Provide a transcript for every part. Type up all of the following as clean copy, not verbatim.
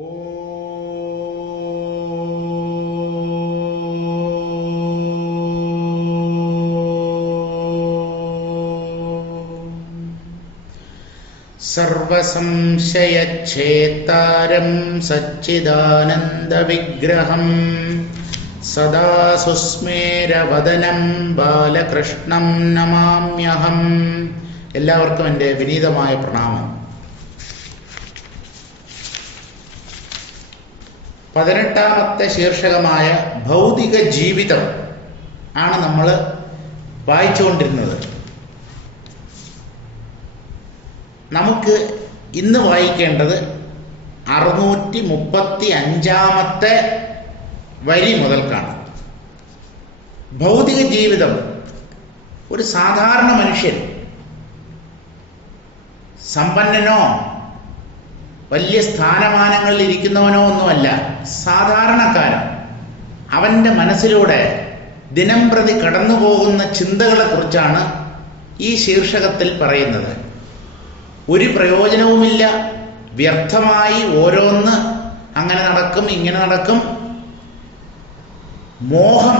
സർവസംശയച്ഛേത്താരം സച്ചിദാനന്ദവിഗ്രഹം സദാ സുസ്മേരവദനം ബാലകൃഷ്ണം നമാമ്യഹം. എല്ലാവർക്കും എൻ്റെ വിനീതമായ പ്രണാമം. 18ാമത്തെ ശീർഷകമായ ഭൗതിക ജീവിതം ആണ് നമ്മൾ വായിച്ചുകൊണ്ടിരുന്നത്. നമുക്ക് ഇന്ന് വായിക്കേണ്ടത് 635ാമത്തെ വരി മുതൽക്കാണ്. ഭൗതിക ജീവിതം ഒരു സാധാരണ മനുഷ്യൻ, സമ്പന്നനോ വലിയ സ്ഥാനമാനങ്ങളിൽ ഇരിക്കുന്നവനോ ഒന്നുമല്ല, സാധാരണക്കാരൻ. അവൻ്റെ മനസ്സിലൂടെ ദിനം പ്രതി കടന്നു പോകുന്ന ചിന്തകളെ കുറിച്ചാണ് ഈ ശീർഷകത്തിൽ പറയുന്നത്. ഒരു പ്രയോജനവുമില്ല, വ്യർത്ഥമായി ഓരോന്ന് അങ്ങനെ നടക്കും ഇങ്ങനെ നടക്കും. മോഹം,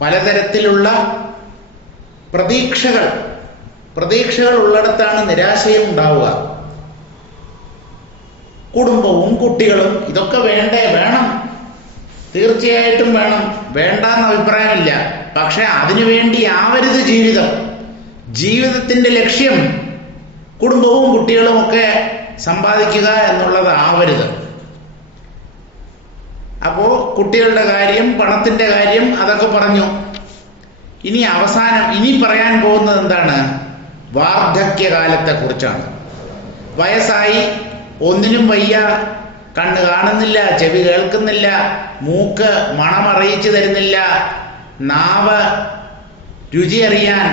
പലതരത്തിലുള്ള പ്രതീക്ഷകൾ ഉള്ളിടത്താണ് നിരാശയും ഉണ്ടാവുക. കുടുംബവും കുട്ടികളും ഇതൊക്കെ വേണം, തീർച്ചയായിട്ടും വേണം, വേണ്ടാന്ന് അഭിപ്രായമില്ല. പക്ഷെ അതിനുവേണ്ടി ആവരുത് ജീവിതത്തിന്റെ ലക്ഷ്യം കുടുംബവും കുട്ടികളും ഒക്കെ സമ്പാദിക്കുക എന്നുള്ളത് ആവരുത്. അപ്പോ കുട്ടികളുടെ കാര്യം, പണത്തിന്റെ കാര്യം അതൊക്കെ പറഞ്ഞു. ഇനി പറയാൻ പോകുന്നത് എന്താണ്? വാർദ്ധക്യകാലത്തെ കുറിച്ചാണ്. വയസ്സായി, ഒന്നിനും വയ്യ, കണ്ണ് കാണുന്നില്ല, ചെവി കേൾക്കുന്നില്ല, മൂക്ക് മണമറിയിച്ചു തരുന്നില്ല, നാവ് രുചി അറിയാൻ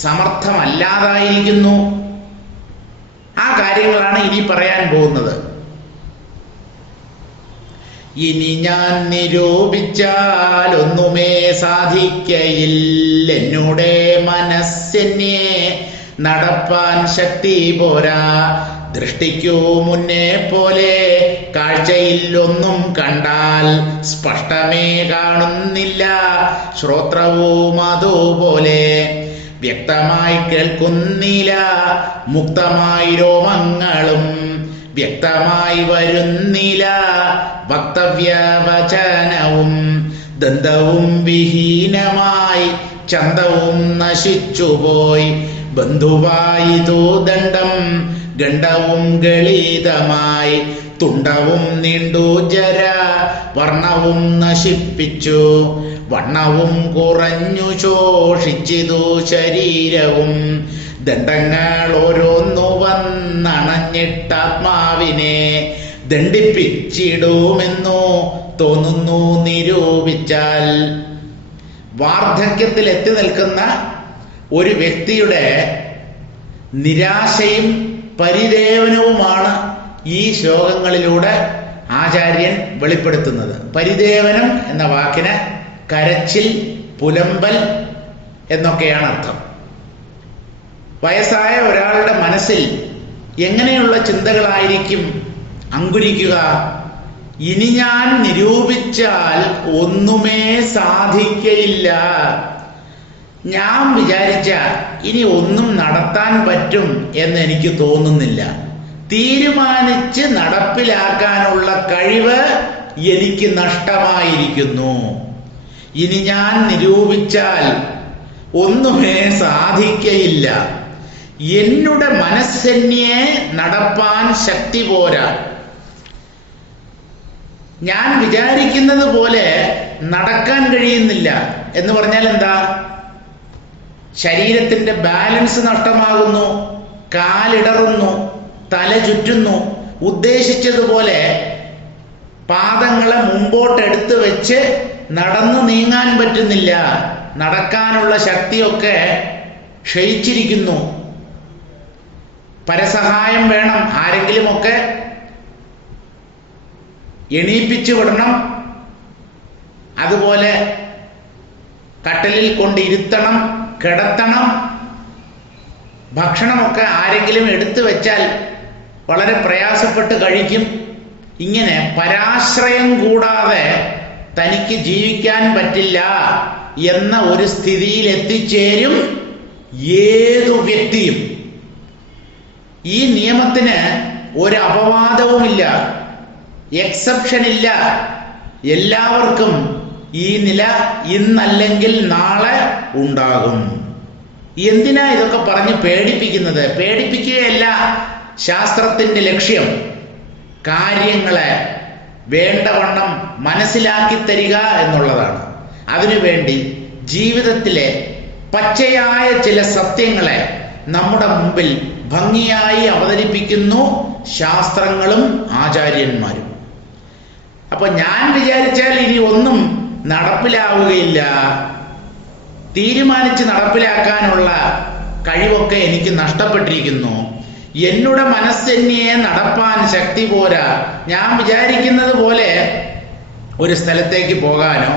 സമർത്ഥമല്ലാതായിരിക്കുന്നു. ആ കാര്യങ്ങളാണ് ഇനി പറയാൻ പോകുന്നത്. ഇനി ഞാൻ നിരൂപിച്ചാൽ ഒന്നുമേ സാധിക്കയില്ല, എന്നുടെ മനസ്സിനെ നടപ്പാൻ ശക്തി പോരാ. ദൃഷ്ടിക്കു മുന്നേ പോലെ കാഴ്ചയിൽ ഒന്നും കണ്ടാൽ സ്പഷ്ടമേ കാണുന്നില്ല, ശ്രോത്രവും അതുപോലെ വ്യക്തമായി കേൾക്കുന്നില്ല. മുക്തമായി രോമങ്ങളും വ്യക്തമായി വരുന്നില്ല, വക്തവ്യവചനവും ദന്തവും വിഹീനമായി ചന്തവും നശിച്ചുപോയി. ബന്ധുവായിതു ദണ്ഡം ഗണ്ഡവും ഗളിതമായി, തുണ്ടവും നീണ്ടു ജര വർണ്ണവും നശിപ്പിച്ചു. വണ്ണവും കുറഞ്ഞു ശോഷിച്ചിതു ശരീരവും. ദണ്ഡങ്ങൾ ഓരോന്നു വന്നണഞ്ഞിട്ടാത്മാവിനെ ദണ്ഡിപ്പിച്ചിടുമെന്നു തോന്നുന്നു നിരൂപിച്ചാൽ. വാർദ്ധക്യത്തിൽ എത്തി നിൽക്കുന്ന ഒരു വ്യക്തിയുടെ നിരാശയും പരിദേവനവുമാണ് ഈ ശ്ലോകങ്ങളിലൂടെ ആചാര്യൻ വെളിപ്പെടുത്തുന്നത്. പരിദേവനം എന്ന വാക്കിന് കരച്ചിൽ, പുലമ്പൽ എന്നൊക്കെയാണ് അർത്ഥം. വയസ്സായ ഒരാളുടെ മനസ്സിൽ എങ്ങനെയുള്ള ചിന്തകളായിരിക്കും അങ്കുരിക്കുക? ഇനി ഞാൻ നിരൂപിച്ചാൽ ഒന്നുമേ സാധിക്കയില്ല. ഞാൻ വിചാരിച്ച ഇനി ഒന്നും നടത്താൻ പറ്റും എന്ന് എനിക്ക് തോന്നുന്നില്ല. തീരുമാനിച്ച് നടപ്പിലാക്കാനുള്ള കഴിവ് എനിക്ക് നഷ്ടമായിരിക്കുന്നു. ഇനി ഞാൻ നിരൂപിച്ചാൽ ഒന്നുമേ സാധിക്കയില്ല, എന്നുടെ മനസ്സെന്നെ നടപ്പാൻ ശക്തി പോരാ. ഞാൻ വിചാരിക്കുന്നത് പോലെ നടക്കാൻ കഴിയുന്നില്ല എന്ന് പറഞ്ഞാൽ എന്താ? ശരീരത്തിന്റെ ബാലൻസ് നഷ്ടമാകുന്നു, കാലിടറുന്നു, തല ചുറ്റുന്നു, ഉദ്ദേശിച്ചതുപോലെ പാദങ്ങളെ മുമ്പോട്ടെടുത്ത് വെച്ച് നടന്നു നീങ്ങാൻ പറ്റുന്നില്ല. നടക്കാനുള്ള ശക്തിയൊക്കെ ക്ഷയിച്ചിരിക്കുന്നു. പരസഹായം വേണം, ആരെങ്കിലുമൊക്കെ എണീപ്പിച്ചു വിടണം, അതുപോലെ കട്ടിലിൽ കൊണ്ടിരുത്തണം, കിടത്തണം. ഭക്ഷണമൊക്കെ ആരെങ്കിലും എടുത്തു വെച്ചാൽ വളരെ പ്രയാസപ്പെട്ട് കഴിക്കും. ഇങ്ങനെ പരാശ്രയം കൂടാതെ തനിക്ക് ജീവിക്കാൻ പറ്റില്ല എന്ന ഒരു സ്ഥിതിയിൽ എത്തിച്ചേരും ഏതു വ്യക്തിയും. ഈ നിയമത്തിന് ഒരു അപവാദവുമില്ല, എക്സെപ്ഷൻ ഇല്ല. എല്ലാവർക്കും ഈ നില ഇന്നല്ലെങ്കിൽ നാളെ ഉണ്ടാകും. എന്തിനാ ഇതൊക്കെ പറഞ്ഞ് പേടിപ്പിക്കുന്നത്? പേടിപ്പിക്കുകയല്ല ശാസ്ത്രത്തിന്റെ ലക്ഷ്യം. കാര്യങ്ങളെ വേണ്ടവണ്ണം മനസ്സിലാക്കി തരിക എന്നുള്ളതാണ്. അതിനുവേണ്ടി ജീവിതത്തിലെ പച്ചയായ ചില സത്യങ്ങളെ നമ്മുടെ മുമ്പിൽ ഭംഗിയായി അവതരിപ്പിക്കുന്നു ശാസ്ത്രങ്ങളും ആചാര്യന്മാരും. അപ്പൊ ഞാൻ വിചാരിച്ചാൽ ഇനി ഒന്നും നടപ്പിലാവുകയില്ല. തീരുമാനിച്ച് നടപ്പിലാക്കാനുള്ള കഴിവൊക്കെ എനിക്ക് നഷ്ടപ്പെട്ടിരിക്കുന്നു. എന്നുടെ മനസ്സെന്നിയെ നടപ്പാൻ ശക്തി പോരാ. ഞാൻ വിചാരിക്കുന്നത് പോലെ ഒരു സ്ഥലത്തേക്ക് പോകാനോ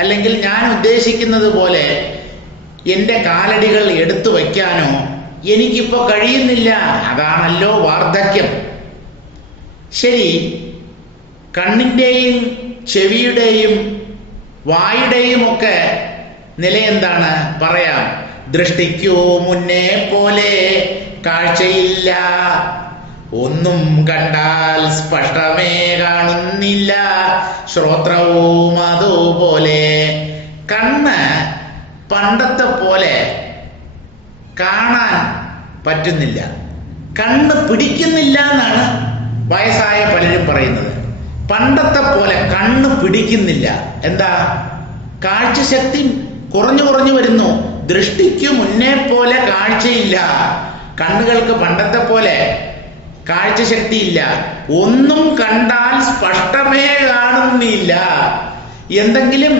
അല്ലെങ്കിൽ ഞാൻ ഉദ്ദേശിക്കുന്നത് പോലെ എൻ്റെ കാലടികൾ എടുത്തു വയ്ക്കാനോ എനിക്കിപ്പോ കഴിയുന്നില്ല. അതാണല്ലോ വാർദ്ധക്യം. ശരി, കണ്ണിൻ്റെയും ചെവിയുടെയും വായുടെയും ഒക്കെ നില എന്താണ് പറയാം. ദൃഷ്ടിക്കു മുന്നേ പോലെ കാഴ്ചയില്ല, ഒന്നും കണ്ടാൽ സ്പഷ്ടമേ കാണുന്നില്ല, ശ്രോത്രവും അതുപോലെ. കണ്ണ് പണ്ടത്തെ പോലെ കാണാൻ പറ്റുന്നില്ല, കണ്ണ് പിടിക്കുന്നില്ല എന്നാണ് വയസ്സായ പലരും പറയുന്നത്. പണ്ടത്തെ പോലെ കണ്ണ് പിടിക്കുന്നില്ല. എന്താ? കാഴ്ചശക്തി കുറഞ്ഞു കുറഞ്ഞു വരുന്നു. ദൃഷ്ടിക്കു മുന്നേ പോലെ കാഴ്ചയില്ല. കണ്ണുകൾക്ക് പണ്ടത്തെ പോലെ കാഴ്ചശക്തിയില്ല. ഒന്നും കണ്ടാൽ സ്പഷ്ടമേ കാണുന്നില്ല. എന്തെങ്കിലും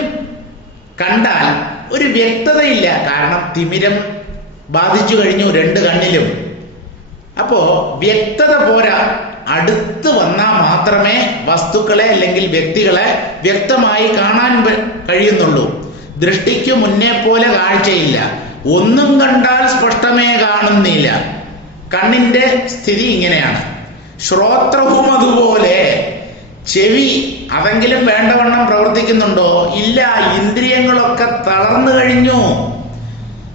കണ്ടാൽ ഒരു വ്യക്തതയില്ല. കാരണം തിമിരം ബാധിച്ചു കഴിഞ്ഞു രണ്ട് കണ്ണിലും. അപ്പോ വ്യക്തത പോരാ. അടുത്ത് വന്നാൽ മാത്രമേ വസ്തുക്കളെ അല്ലെങ്കിൽ വ്യക്തികളെ വ്യക്തമായി കാണാൻ കഴിയുന്നുള്ളൂ. ദൃഷ്ടിക്ക് മുന്നേ പോലെ കാഴ്ചയില്ല, ഒന്നും കണ്ടാൽ സ്പഷ്ടമേ കാണുന്നില്ല. കണ്ണിന്റെ സ്ഥിതി ഇങ്ങനെയാണ്. ശ്രോത്രവും അതുപോലെ. ചെവി അതെങ്കിലും വേണ്ടവണ്ണം പ്രവർത്തിക്കുന്നുണ്ടോ? ഇല്ല, ഇന്ദ്രിയങ്ങളൊക്കെ തളർന്നു കഴിഞ്ഞു.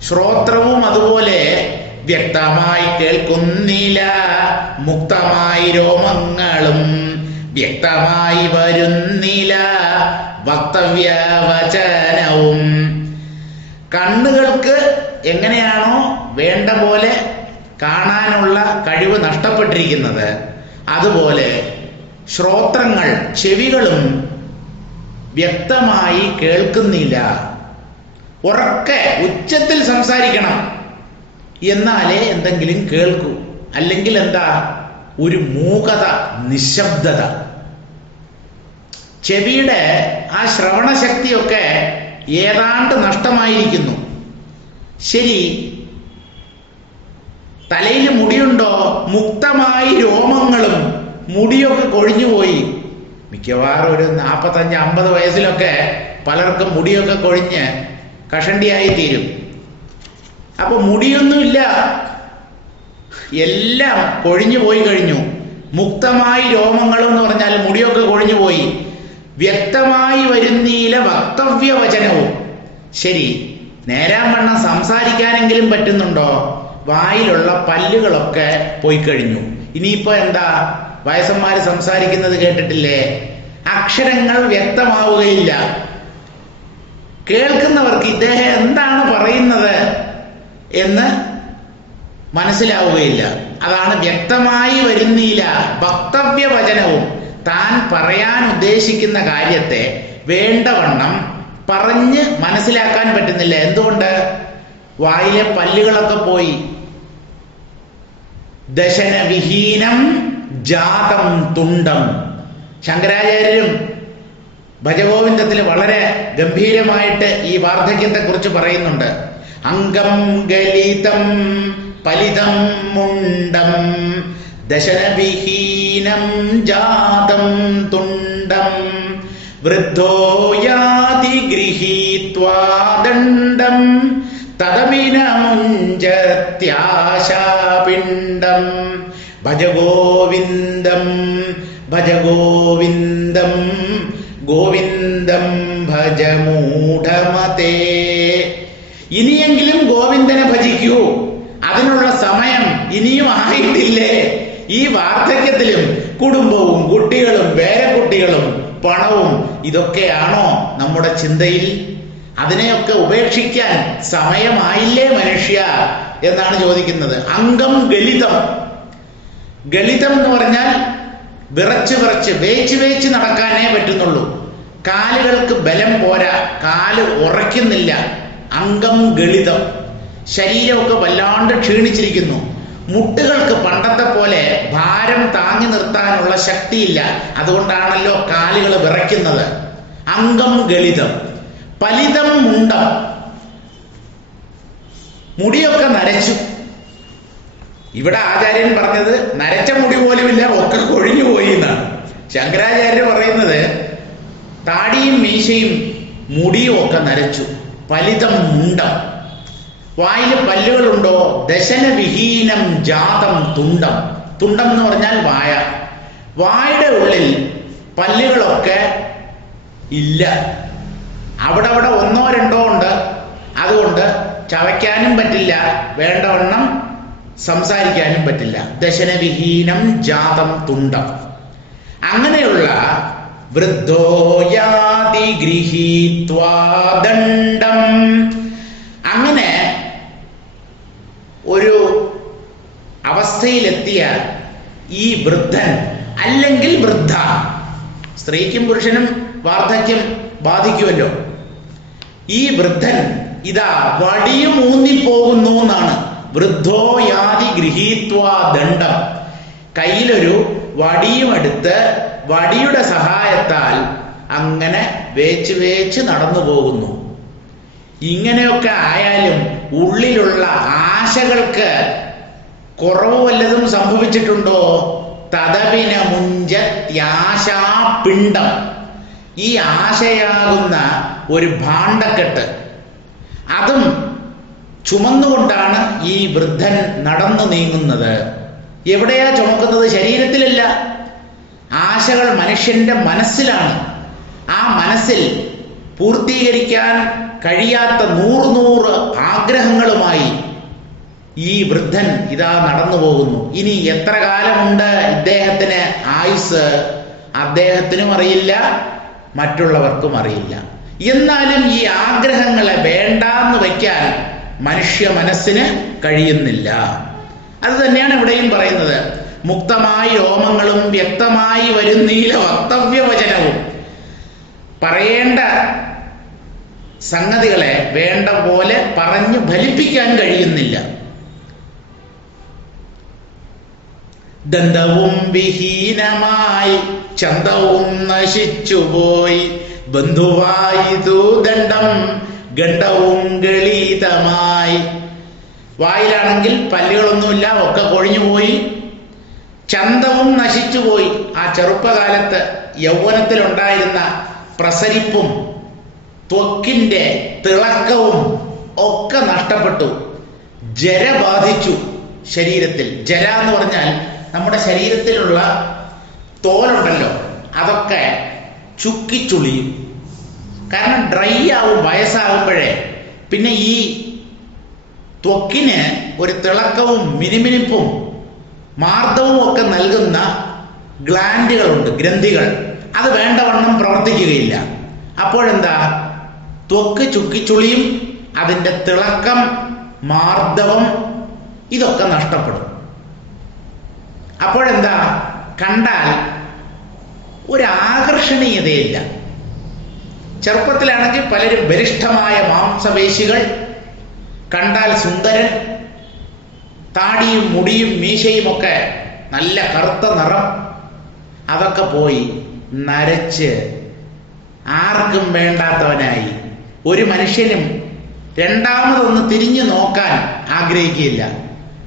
ശ്രോത്രവും അതുപോലെ. വ്യക്തമായി കേൾക്കുന്നില്ല, മുക്തമായി രോമങ്ങളും വ്യക്തമായി വരുന്നില്ല, വക്തവ്യവചനവും. കണ്ണുകൾക്ക് എങ്ങനെയാണോ വേണ്ട പോലെ കാണാനുള്ള കഴിവ് നഷ്ടപ്പെട്ടിരിക്കുന്നത്, അതുപോലെ ശ്രോത്രങ്ങൾ ചെവികളും വ്യക്തമായി കേൾക്കുന്നില്ല. ഉറക്കെ ഉച്ചത്തിൽ സംസാരിക്കണം, എന്നാലേ എന്തെങ്കിലും കേൾക്കൂ. അല്ലെങ്കിൽ എന്താ? ഒരു മൂകത, നിശബ്ദത. ചെവിയുടെ ആ ശ്രവണശക്തിയൊക്കെ ഏതാണ്ട് നഷ്ടമായിരിക്കുന്നു. ശരി, തലയിൽ മുടിയുണ്ടോ? മുക്തമായി രോമങ്ങളും. മുടിയൊക്കെ കൊഴിഞ്ഞുപോയി. മിക്കവാറും ഒരു 45-50 വയസ്സിലൊക്കെ പലർക്കും മുടിയൊക്കെ കൊഴിഞ്ഞ് കഷണ്ടിയായി തീരും. അപ്പൊ മുടിയൊന്നുമില്ല, എല്ലാം കൊഴിഞ്ഞു പോയി കഴിഞ്ഞു. മുക്തമായി രോമങ്ങളും എന്ന് പറഞ്ഞാൽ മുടിയൊക്കെ കൊഴിഞ്ഞു പോയി. വ്യക്തമായി വരുന്നീല വക്തവ്യവചനവും. ശരി, നേരാവണ്ണം സംസാരിക്കാനെങ്കിലും പറ്റുന്നുണ്ടോ? വായിലുള്ള പല്ലുകളൊക്കെ പോയി കഴിഞ്ഞു. ഇനിയിപ്പോ എന്താ? വയസ്സന്മാര് സംസാരിക്കുന്നത് കേട്ടിട്ടില്ലേ? അക്ഷരങ്ങൾ വ്യക്തമാവുകയില്ല. കേൾക്കുന്നവർക്ക് ഇദ്ദേഹം എന്താണ് പറയുന്നത് എന്ന് മനസ്സിലാവുകയില്ല. അതാണ് വ്യക്തമായി വരുന്നില്ല വക്തവ്യവചനവും. താൻ പറയാൻ ഉദ്ദേശിക്കുന്ന കാര്യത്തെ വേണ്ടവണ്ണം പറഞ്ഞ് മനസ്സിലാക്കാൻ പറ്റുന്നില്ല. എന്തുകൊണ്ട്? വായിലെ പല്ലുകളൊക്കെ പോയി. ദശനവിഹീനം ജാതം തുണ്ടം. ശങ്കരാചാര്യരും ഭജഗോവിന്ദത്തിൽ വളരെ ഗംഭീരമായിട്ട് ഈ വാർദ്ധക്യത്തെ കുറിച്ച് പറയുന്നുണ്ട്. അംഗം ഗലിതം പലിതം മുണ്ടം ദശനവിഹീനം ജാതം തുണ്ടം വൃദ്ധോ യാതി ഗൃഹീത്വാ ദണ്ഡം തദമിനമുഞ്ചത്യാശാപിണ്ഡം ഭജഗോവിന്ദം ഭജ ഗോവിന്ദം ഗോവിന്ദം ഭജ മൂഢമതേ. ഇനിയെങ്കിലും ഗോവിന്ദനെ ഭജിക്കൂ, അതിനുള്ള സമയം ഇനിയും ആയിട്ടില്ലേ. ഈ വാർദ്ധക്യത്തിലും കുടുംബവും കുട്ടികളും പേരക്കുട്ടികളും പണവും ഇതൊക്കെയാണോ നമ്മുടെ ചിന്തയിൽ? അതിനെയൊക്കെ ഉപേക്ഷിക്കാൻ സമയമായില്ലേ മനുഷ്യ എന്നാണ് ചോദിക്കുന്നത്. അംഗം ഗളിതം. ഗളിതം എന്ന് പറഞ്ഞാൽ വിറച്ച് വേച്ച് നടക്കാനേ പറ്റുന്നുള്ളൂ. കാലുകൾക്ക് ബലം പോരാ, കാല് ഉറയ്ക്കുന്നില്ല. അംഗം ഗളിതം. ശരീരമൊക്കെ വല്ലാണ്ട് ക്ഷീണിച്ചിരിക്കുന്നു. മുട്ടുകൾക്ക് പണ്ടത്തെ പോലെ ഭാരം താങ്ങി നിർത്താനുള്ള ശക്തിയില്ല. അതുകൊണ്ടാണല്ലോ കാലുകൾ വിറയ്ക്കുന്നത്. അംഗം ഗളിതം. പലിതം മുണ്ടം. മുടിയൊക്കെ നരച്ചു. ഇവിടെ ആചാര്യൻ പറഞ്ഞത് നരച്ച മുടി പോലുമില്ല, ഒക്കെ കൊഴിഞ്ഞു പോയി എന്നാണ്. ശങ്കരാചാര്യർ പറയുന്നത് താടിയും മീശയും മുടിയും ഒക്കെ നരച്ചു. പലിതം മുണ്ടം. വായില് പല്ലുകളുണ്ടോ? ദശനവിഹീനം ജാതം തുണ്ടം. തുണ്ടം എന്ന് പറഞ്ഞാൽ വായ. വായുടെ ഉള്ളിൽ പല്ലുകളൊക്കെ ഇല്ല. അവിടെ ഒന്നോ രണ്ടോ ഉണ്ട്. അതുകൊണ്ട് ചവയ്ക്കാനും പറ്റില്ല, വേണ്ടവണ്ണം സംസാരിക്കാനും പറ്റില്ല. ദശനവിഹീനം ജാതം തുണ്ടം. അങ്ങനെയുള്ള വൃദ്ധോയാതി ഗൃഹീത്വാ ദണ്ഡം. അങ്ങനെ ഒരു അവസ്ഥയിലെത്തിയ ഈ വൃദ്ധൻ അല്ലെങ്കിൽ വൃദ്ധ, സ്ത്രീക്കും പുരുഷനും വാർദ്ധക്യം ബാധിക്കുമല്ലോ. ഈ വൃദ്ധൻ ഇതാ വടിയും ഊന്നിപ്പോകുന്നു എന്നാണ്. വൃദ്ധോ യാതി ഗൃഹീത്വാ ദണ്ഡം. കയ്യിലൊരു വടിയും എടുത്ത് വടിയുടെ സഹായത്താൽ അങ്ങനെ വേച്ച് നടന്നു പോകുന്നു. ഇങ്ങനെയൊക്കെ ആയാലും ഉള്ളിലുള്ള ആശകൾക്ക് കുറവ് വല്ലതും സംഭവിച്ചിട്ടുണ്ടോ? തദപിന മുഞ്ചത്യാശാപിണ്ഡം. ഈ ആശയാകുന്ന ഒരു ഭാണ്ഡക്കെട്ട്, അതും ചുമന്നുകൊണ്ടാണ് ഈ വൃദ്ധൻ നടന്നു നീങ്ങുന്നത്. എവിടെയാ ചുമക്കുന്നത്? ശരീരത്തിലല്ല. ആശകൾ മനുഷ്യന്റെ മനസ്സിലാണ്. ആ മനസ്സിൽ പൂർത്തീകരിക്കാൻ കഴിയാത്ത 100 ആഗ്രഹങ്ങളുമായി ഈ വൃദ്ധൻ ഇതാ നടന്നു പോകുന്നു. ഇനി എത്ര കാലമുണ്ട് ഇദ്ദേഹത്തിന് ആയുസ്? അദ്ദേഹത്തിനും അറിയില്ല, മറ്റുള്ളവർക്കും അറിയില്ല. എന്നാലും ഈ ആഗ്രഹങ്ങളെ വേണ്ടാന്ന് വയ്ക്കാൻ മനുഷ്യ മനസ്സിന് കഴിയുന്നില്ല. അത് തന്നെയാണ് ഇവിടെയും പറയുന്നത്. മുക്തമായി രോമങ്ങളും വ്യക്തമായി വരുന്നീല വക്തവ്യവചനവും. പറയേണ്ട സംഗതികളെ വേണ്ട പോലെ പറഞ്ഞു ഫലിപ്പിക്കാൻ കഴിയുന്നില്ല. ദന്തവും വിഹീനമായി ചന്തവും നശിച്ചുപോയി ബന്ധുവായിതു ദണ്ഡം ഗണ്ഡവും ഗളീതമായി. വായിലാണെങ്കിൽ പല്ലുകളൊന്നുമില്ല, ഒക്കെ കൊഴിഞ്ഞുപോയി. ചന്തവും നശിച്ചുപോയി. ആ ചെറുപ്പകാലത്ത് യൗവനത്തിലുണ്ടായിരുന്ന പ്രസരിപ്പും ത്വക്കിന്റെ തിളക്കവും ഒക്കെ നഷ്ടപ്പെട്ടു. ജര ബാധിച്ചു ശരീരത്തിൽ. ജര എന്ന് പറഞ്ഞാൽ നമ്മുടെ ശരീരത്തിലുള്ള തോലുണ്ടല്ലോ, അതൊക്കെ ചുക്കിച്ചുളിയും. കാരണം ഡ്രൈ ആവും വയസ്സാകുമ്പോഴേ. പിന്നെ ഈ ത്വക്കിന് ഒരു തിളക്കവും മിനുമിനുപ്പും മാർദ്ദവും ഒക്കെ നൽകുന്ന ഗ്ലാൻഡുകളുണ്ട്, ഗ്രന്ഥികൾ. അത് വേണ്ടവണ്ണം പ്രവർത്തിക്കുകയില്ല. അപ്പോഴെന്താ? ത്വക്ക് ചുക്കിച്ചുളിയും, അതിൻ്റെ തിളക്കം, മാർദ്ദവം ഇതൊക്കെ നഷ്ടപ്പെടും. അപ്പോഴെന്താ? കണ്ടാൽ ഒരു ആകർഷണീയതയില്ല. ചെറുപ്പത്തിലാണെങ്കിൽ പലരും ബലിഷ്ഠമായ മാംസപേശികൾ, കണ്ടാൽ സുന്ദരൻ, താടിയും മുടിയും മീശയും ഒക്കെ നല്ല കറുത്ത നിറം, അതൊക്കെ പോയി നരച്ച് ആർക്കും വേണ്ടാത്തവനായി. ഒരു മനുഷ്യനും രണ്ടാമതൊന്ന് തിരിഞ്ഞു നോക്കാൻ ആഗ്രഹിക്കുകയില്ല.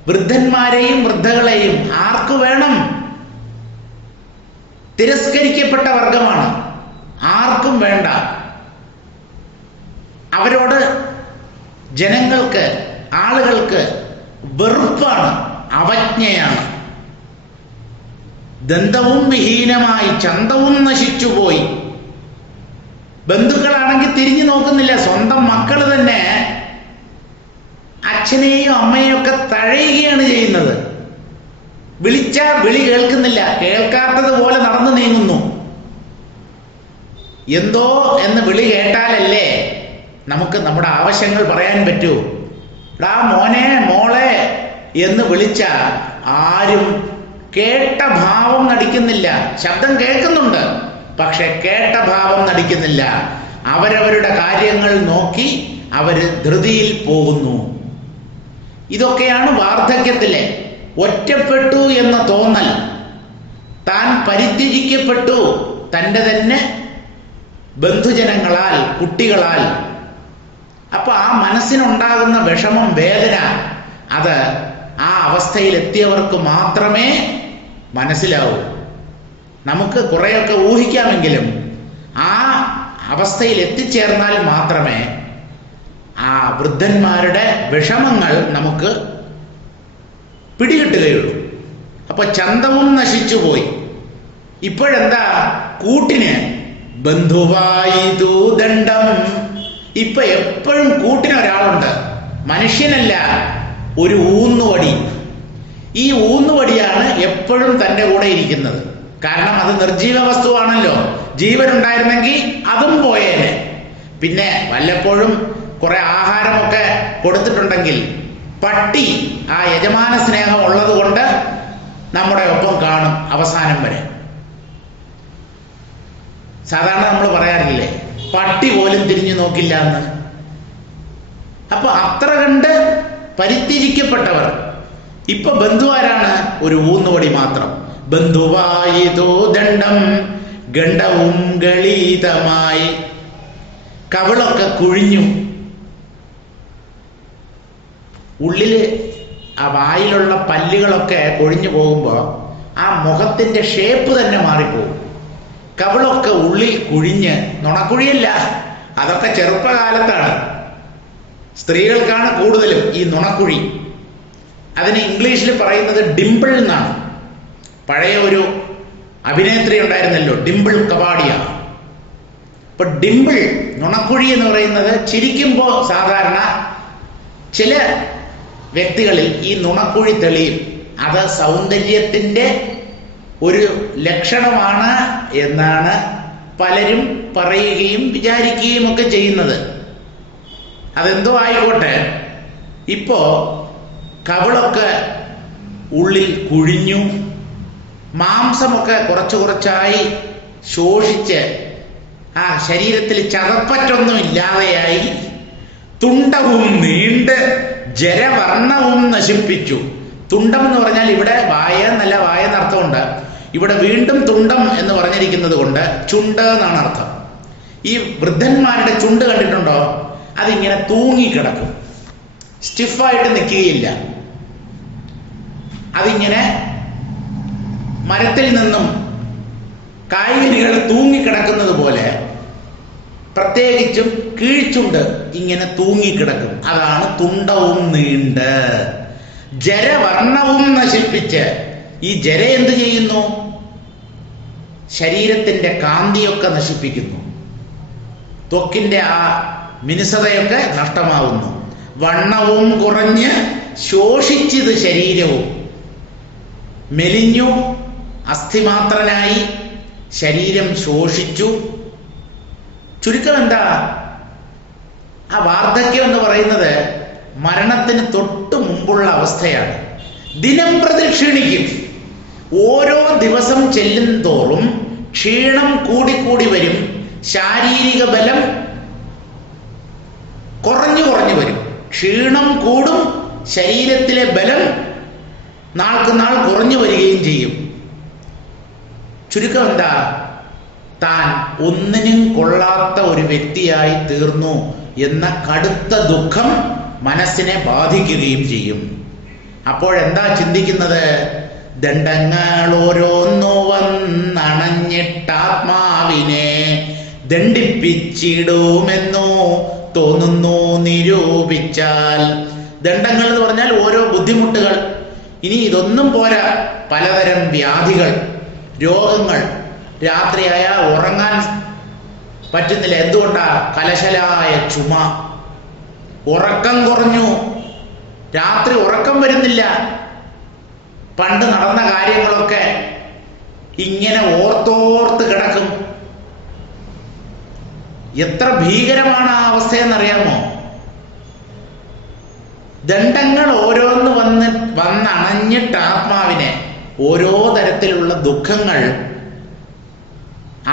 വൃദ്ധന്മാരെയും വൃദ്ധകളെയും ആർക്കു വേണം? തിരസ്കരിക്കപ്പെട്ട വർഗമാണ്, ആർക്കും വേണ്ട. അവരോട് ജനങ്ങൾക്ക്, ആളുകൾക്ക് വെറുപ്പാണ്, അവജ്ഞയാണ്. ദന്തവും വിഹീനമായി, ചന്തവും നശിച്ചുപോയി. ബന്ധുക്കളാണെങ്കിൽ തിരിഞ്ഞു നോക്കുന്നില്ല. സ്വന്തം മക്കൾ തന്നെ അച്ഛനെയും അമ്മയെയും ഒക്കെ തഴയുകയാണ് ചെയ്യുന്നത്. വിളിച്ച വിളി കേൾക്കുന്നില്ല, കേൾക്കാത്തതുപോലെ നടന്നു നീങ്ങുന്നു. എന്തോ എന്ന് വിളി കേട്ടാലല്ലേ നമുക്ക് നമ്മുടെ ആവശ്യങ്ങൾ പറയാൻ പറ്റൂ. ഡാ മോനെ മോളെ എന്ന് വിളിച്ച ആരും കേട്ട ഭാവം നടിക്കുന്നില്ല. ശബ്ദം കേൾക്കുന്നുണ്ട്, പക്ഷെ കേട്ട ഭാവം നടിക്കുന്നില്ല. അവരവരുടെ കാര്യങ്ങൾ നോക്കി അവര് ധൃതിയിൽ പോകുന്നു. ഇതൊക്കെയാണ് വാർദ്ധക്യത്തിലെ ഒറ്റപ്പെട്ടു എന്ന തോന്നൽ. താൻ പരിത്യജിക്കപ്പെട്ടു തൻ്റെ തന്നെ ബന്ധുജനങ്ങളാൽ, കുട്ടികളാൽ. അപ്പൊ ആ മനസ്സിനുണ്ടാകുന്ന വിഷമം, വേദന, അത് ആ അവസ്ഥയിലെത്തിയവർക്ക് മാത്രമേ മനസ്സിലാവൂ. നമുക്ക് കുറെയൊക്കെ ഊഹിക്കാമെങ്കിലും ആ അവസ്ഥയിൽ എത്തിച്ചേർന്നാൽ മാത്രമേ ആ വൃദ്ധന്മാരുടെ വിഷമങ്ങൾ നമുക്ക് പിടികിട്ടുകയുള്ളൂ. അപ്പൊ ചന്തവും നശിച്ചുപോയി. ഇപ്പോഴെന്താ? കൂട്ടിന് ബന്ധുവായിതു ദണ്ഡം. ഇപ്പൊ എപ്പോഴും കൂട്ടിന് ഒരാളുണ്ട്. മനുഷ്യനല്ല, ഒരു ഊന്നുവടി. ഈ ഊന്നുവടിയാണ് എപ്പോഴും തൻ്റെ കൂടെ ഇരിക്കുന്നത്. കാരണം അത് നിർജീവ വസ്തുവാണല്ലോ. ജീവനുണ്ടായിരുന്നെങ്കിൽ അതും പോയേനെ. പിന്നെ വല്ലപ്പോഴും കുറെ ആഹാരമൊക്കെ കൊടുത്തിട്ടുണ്ടെങ്കിൽ പട്ടി ആ യജമാന സ്നേഹം ഉള്ളത് കൊണ്ട് നമ്മുടെ ഒപ്പം കാണും അവസാനം വരെ. സാധാരണ നമ്മൾ പറയാറില്ലേ, പട്ടി പോലും തിരിഞ്ഞു നോക്കില്ല എന്ന്. അപ്പൊ അത്ര കണ്ട് പരിത്യജിക്കപ്പെട്ടവർ. ഇപ്പൊ ബന്ധുവാരാണ്? ഒരു ഊന്നുവടി മാത്രം. ബന്ധുവായിതോ ദണ്ഡം ഗണ്ഡവും ഗളീതമായി. കവിളൊക്കെ കുഴിഞ്ഞു. ഉള്ളില് ആ വായിലുള്ള പല്ലുകളൊക്കെ കൊഴിഞ്ഞു പോകുമ്പോൾ ആ മുഖത്തിന്റെ ഷേപ്പ് തന്നെ മാറിപ്പോകും. കവിളൊക്കെ ഉള്ളിൽ കുഴിഞ്ഞ്, നുണക്കുഴിയല്ല, അതൊക്കെ ചെറുപ്പകാലത്താണ്. സ്ത്രീകൾക്കാണ് കൂടുതലും ഈ നുണക്കുഴി. അതിന് ഇംഗ്ലീഷിൽ പറയുന്നത് ഡിംപിൾ എന്നാണ്. പഴയ ഒരു അഭിനേത്രി ഉണ്ടായിരുന്നല്ലോ, ഡിംപിൾ കപാഡിയ. ഇപ്പൊ ഡിംപിൾ, നുണക്കുഴി എന്ന് പറയുന്നത് ചിരിക്കുമ്പോൾ സാധാരണ ചില വ്യക്തികളിൽ ഈ നുണക്കുഴി തെളിയും. അത് സൗന്ദര്യത്തിന്റെ ഒരു ലക്ഷണമാണ് എന്നാണ് പലരും പറയുകയും വിചാരിക്കുകയും ഒക്കെ ചെയ്യുന്നത്. അതെന്തോ ആയിക്കോട്ടെ, ഇപ്പോ കവിളൊക്കെ ഉള്ളിൽ കുഴിഞ്ഞു, മാംസമൊക്കെ കുറച്ചു കുറച്ചായി ശോഷിച്ച് ആ ശരീരത്തിൽ ചതപ്പറ്റൊന്നും ഇല്ലാതെയായി, തുണ്ടവും നീണ്ട് ജരവർണ്ണവും നശിപ്പിച്ചു. തുണ്ടം എന്ന് പറഞ്ഞാൽ ഇവിടെ വായ എന്നല്ല, വായ എന്നർത്ഥമുണ്ട്. ഇവിടെ വീണ്ടും തുണ്ടം എന്ന് പറഞ്ഞിരിക്കുന്നത് കൊണ്ട് ചുണ്ട് എന്നാണ് അർത്ഥം. ഈ വൃദ്ധന്മാരുടെ ചുണ്ട് കണ്ടിട്ടുണ്ടോ? അതിങ്ങനെ തൂങ്ങിക്കിടക്കും, സ്റ്റിഫായിട്ട് നിൽക്കുകയില്ല. അതിങ്ങനെ മരത്തിൽ നിന്നും കായ്കനികൾ തൂങ്ങിക്കിടക്കുന്നത് പോലെ, പ്രത്യേകിച്ചും കീഴ്ചുണ്ട് ഇങ്ങനെ തൂങ്ങിക്കിടക്കും. അതാണ് തുണ്ടവും നീണ്ട്. ജരവർണ്ണവും നശിപ്പിച്ച്. ഈ ജര എന്ത് ചെയ്യുന്നു? ശരീരത്തിന്റെ കാന്തിയൊക്കെ നശിപ്പിക്കുന്നു. ത്വക്കിന്റെ ആ മിനുസതയൊക്കെ നഷ്ടമാവുന്നു. വണ്ണവും കുറഞ്ഞ് ശോഷിച്ചത് ശരീരവും. മെലിഞ്ഞു, അസ്ഥിമാത്രനായി, ശരീരം ശോഷിച്ചു. ചുരുക്കം എന്താ? ആ വാർദ്ധക്യം എന്ന് പറയുന്നത് മരണത്തിന് തൊട്ട് മുമ്പുള്ള അവസ്ഥയാണ്. ദിനം പ്രതി ക്ഷീണിക്കും. ഓരോ ദിവസം ചെല്ലും തോറും ക്ഷീണം കൂടിക്കൂടി വരും. ശാരീരിക ബലം കുറഞ്ഞു കുറഞ്ഞു വരും. ക്ഷീണം കൂടും, ശരീരത്തിലെ ബലം നാൾക്ക് നാൾ കുറഞ്ഞു വരികയും ചെയ്യും. ചുരുക്കം എന്താ? താൻ ഒന്നിനും കൊള്ളാത്ത ഒരു വ്യക്തിയായി തീർന്നു എന്ന കടുത്ത ദുഃഖം മനസ്സിനെ ബാധിക്കുകയും ചെയ്യും. അപ്പോഴെന്താ ചിന്തിക്കുന്നത്? ദണ്ഡങ്ങൾ ഓരോന്നു വന്നണഞ്ഞിട്ടാത്മാവിനെ ദണ്ഡിപ്പിച്ചിടുമെന്നു തോന്നുന്നു നിരൂപിച്ചാൽ. ദണ്ഡങ്ങൾ എന്ന് പറഞ്ഞാൽ ഓരോ ബുദ്ധിമുട്ടുകൾ. ഇനി ഇതൊന്നും പോരാ, പലതരം വ്യാധികൾ. രോഗങ്ങൾ, രാത്രിയായാൽ ഉറങ്ങാൻ പറ്റുന്നില്ല. എന്തുകൊണ്ടാ? കലശലായ ചുമ, ഉറക്കം കുറഞ്ഞു, രാത്രി ഉറക്കം വരുന്നില്ല. പണ്ട് നടന്ന കാര്യങ്ങളൊക്കെ ഇങ്ങനെ ഓർത്തോർത്ത് കിടക്കും. എത്ര ഭീകരമാണ് ആ അവസ്ഥയെന്നറിയാമോ? ദണ്ഡങ്ങൾ ഓരോന്ന് വന്നണഞ്ഞിട്ട് ആത്മാവിനെ ഓരോ തരത്തിലുള്ള ദുഃഖങ്ങൾ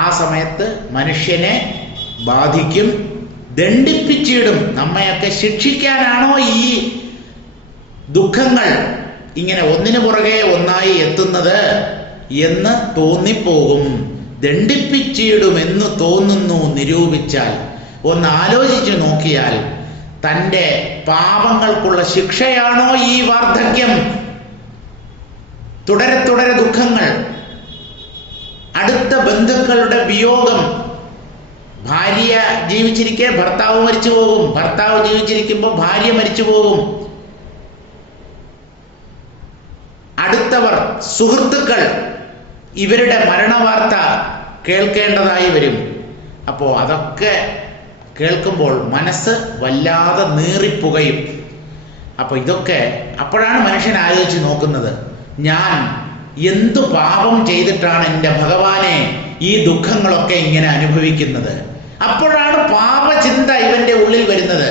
ആ സമയത്ത് മനുഷ്യനെ ബാധിക്കും, ദണ്ഡിപ്പിച്ചിടും. നമ്മയൊക്കെ ശിക്ഷിക്കാനാണോ ഈ ദുഃഖങ്ങൾ ഇങ്ങനെ ഒന്നിനു പുറകെ ഒന്നായി എത്തുന്നത് എന്ന് തോന്നിപ്പോകും. ദണ്ഡിപ്പിച്ചിടുമെന്ന് തോന്നുന്നു നിരൂപിച്ചാൽ. ഒന്ന് ആലോചിച്ചു നോക്കിയാൽ തൻ്റെ പാപങ്ങൾക്കുള്ള ശിക്ഷയാണോ ഈ വാർദ്ധക്യം? തുടരെ തുടരെ ദുഃഖങ്ങൾ, അടുത്ത ബന്ധുക്കളുടെ വിയോഗം. ഭാര്യ ജീവിച്ചിരിക്കെ ഭർത്താവ് മരിച്ചു പോകും, ഭർത്താവ് ജീവിച്ചിരിക്കുമ്പോൾ ഭാര്യ മരിച്ചു പോകും. അടുത്തവർ, സുഹൃത്തുക്കൾ, ഇവരുടെ മരണവാർത്ത കേൾക്കേണ്ടതായി വരും. അപ്പോൾ അതൊക്കെ കേൾക്കുമ്പോൾ മനസ്സ് വല്ലാതെ നീറിപ്പുകയും. അപ്പോൾ ഇതൊക്കെ അപ്പോഴാണ് മനുഷ്യൻ ആലോചിച്ച് നോക്കുന്നത്, ഞാൻ എന്തു പാപം ചെയ്തിട്ടാണ് എൻ്റെ ഭഗവാനെ ഈ ദുഃഖങ്ങളൊക്കെ ഇങ്ങനെ അനുഭവിക്കുന്നത്? അപ്പോഴാണ് പാപചിന്ത ഇവന്റെ ഉള്ളിൽ വരുന്നത്.